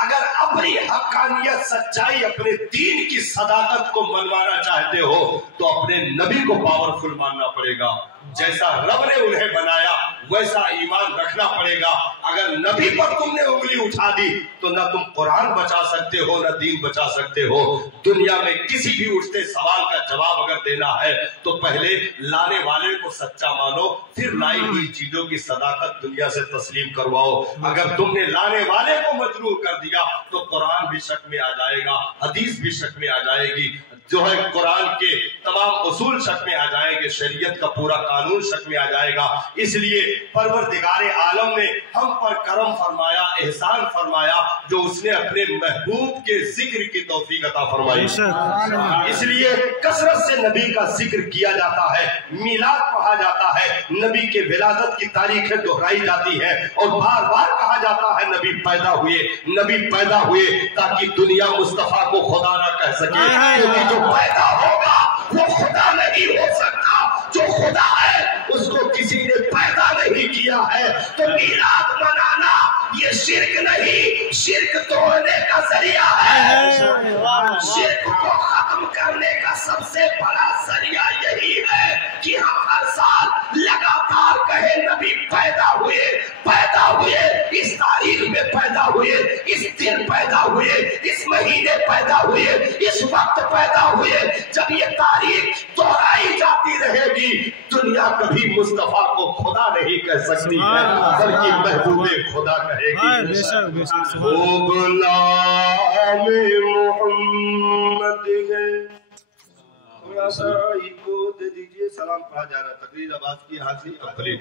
اگر اپنی حقانیت، سچائی، اپنے دین کی صداقت کو منوانا چاہتے ہو تو اپنے نبی کو پاورفل ماننا پڑے گا۔ جیسا رب نے انہیں بنایا ویسا ایمان رکھنا پڑے گا۔ اگر نبی پر تم نے انگلی اٹھا دی تو نہ تم قرآن بچا سکتے ہو نہ دین بچا سکتے ہو۔ دنیا میں کسی بھی اٹھتے سوال کا جواب اگر دینا ہے تو پہلے لانے والے کو سچا مانو، پھر لائی ہوئی چیزوں کی صداقت دنیا سے تسلیم کرواؤ۔ اگر تم نے لانے والے کو مجروح کر دیا تو قرآن بھی شک میں آ جائے گا، حدیث بھی شک میں آ جائے گی، جو ہے قرآن کے تمام اصول شک میں آ جائیں گے، شریعت کا پورا قانون شک میں آ جائے گا۔ اس لیے پروردگار عالم نے ہم پر کرم فرمایا، احسان فرمایا، جو اس نے اپنے محبوب کے ذکر کی توفیق عطا فرمائی۔ اس لیے کثرت سے نبی کا ذکر کیا جاتا ہے، میلاد پڑھا جاتا ہے، نبی کے ولادت کی تاریخیں دہرائی جاتی ہے، اور بار بار کہا جاتا ہے نبی پیدا ہوئے، نبی پیدا ہوئے، تاکہ دنیا مصطفیٰ کو خدا نہ کہہ سکے، کیونکہ جو پیدا ہوگا وہ خدا نہیں ہو سکتا، جو خدا ہے اس کو کسی نے پیدا نہیں کیا ہے۔ تو میلاد منانا یہ شرک نہیں، شرک توڑنے کا ذریعہ ہے، شرک کو ختم کرنے کا سب سے بڑا ذریعہ یہی ہے کہ ہم ہر سال لگاتار کہیں نبی پیدا ہوئے، پیدا ہوئے، اس تاریخ میں پیدا ہوئے، اس دن پیدا ہوئے، اس مہینے پیدا ہوئے، اس وقت پیدا ہوئے۔ جب یہ تاریخ دہرائی جاتی رہے گی، دنیا کبھی مصطفیٰ کو خدا نہیں کہہ سکتی ہے، بلکہ محبوب خدا کہے گی۔ خوب نام محمد ہے، تھوڑا سا عید کو دے دیجئے، سلام پڑھا جا رہا ہے، تقریر عباس کی حاضری قبلی۔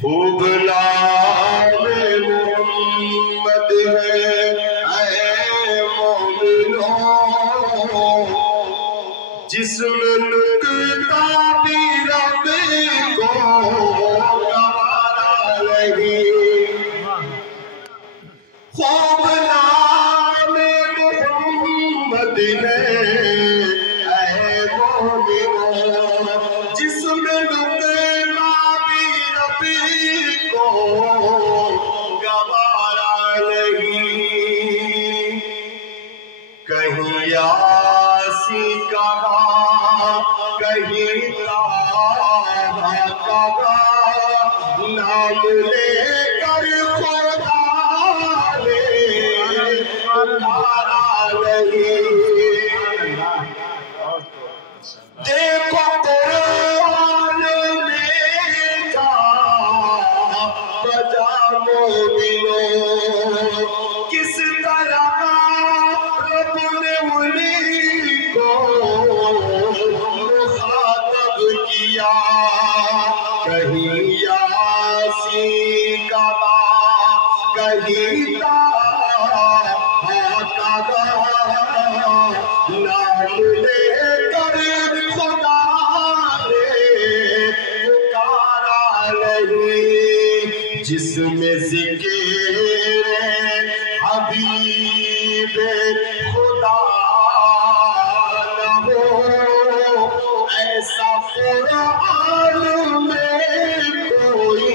خوب نام محمد ہے اے مومنوں، جس میں نکتا بھی رب کو گوارا نہیں۔ خوب نام محمد ہے اے مومنوں، جس میں نکتا بھی رب کو گوارا نہیں۔ کہیں یاسی کہا، کہیں طٰہٰ کہا، نام لے کر خدا نے پکارا نہیں۔ دیکھو قرآن میں جا بجا مومنوں، کس طرح رب نے انہیں کو مخاطب کیا۔ کہیں یاسین کہا، کہیں طٰہٰ کہا، نام لے کر خدا نے پکارا نہیں۔ جس میں ذکر حبیب خدا نہ ہو، ایسا قرآن میں کوئی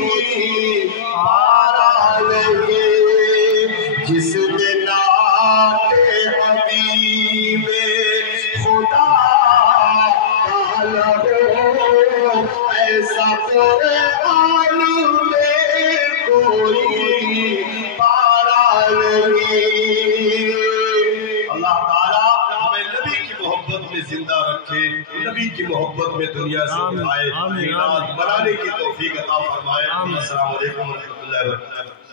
پارا نہیں۔ جس میں نعت حبیب خدا نہ ہو، ایسا قرآن میں کوئی پارا نہیں۔ اللہ تعالیٰ ہمیں نبی کی محبت میں زندہ رکھے، نبی کی محبت میں دنیا سے اٹھائے، میلاد منانے کی توفیق عطا فرمائے۔ السلام علیکم ورحمۃ اللہ وبرکاتہ۔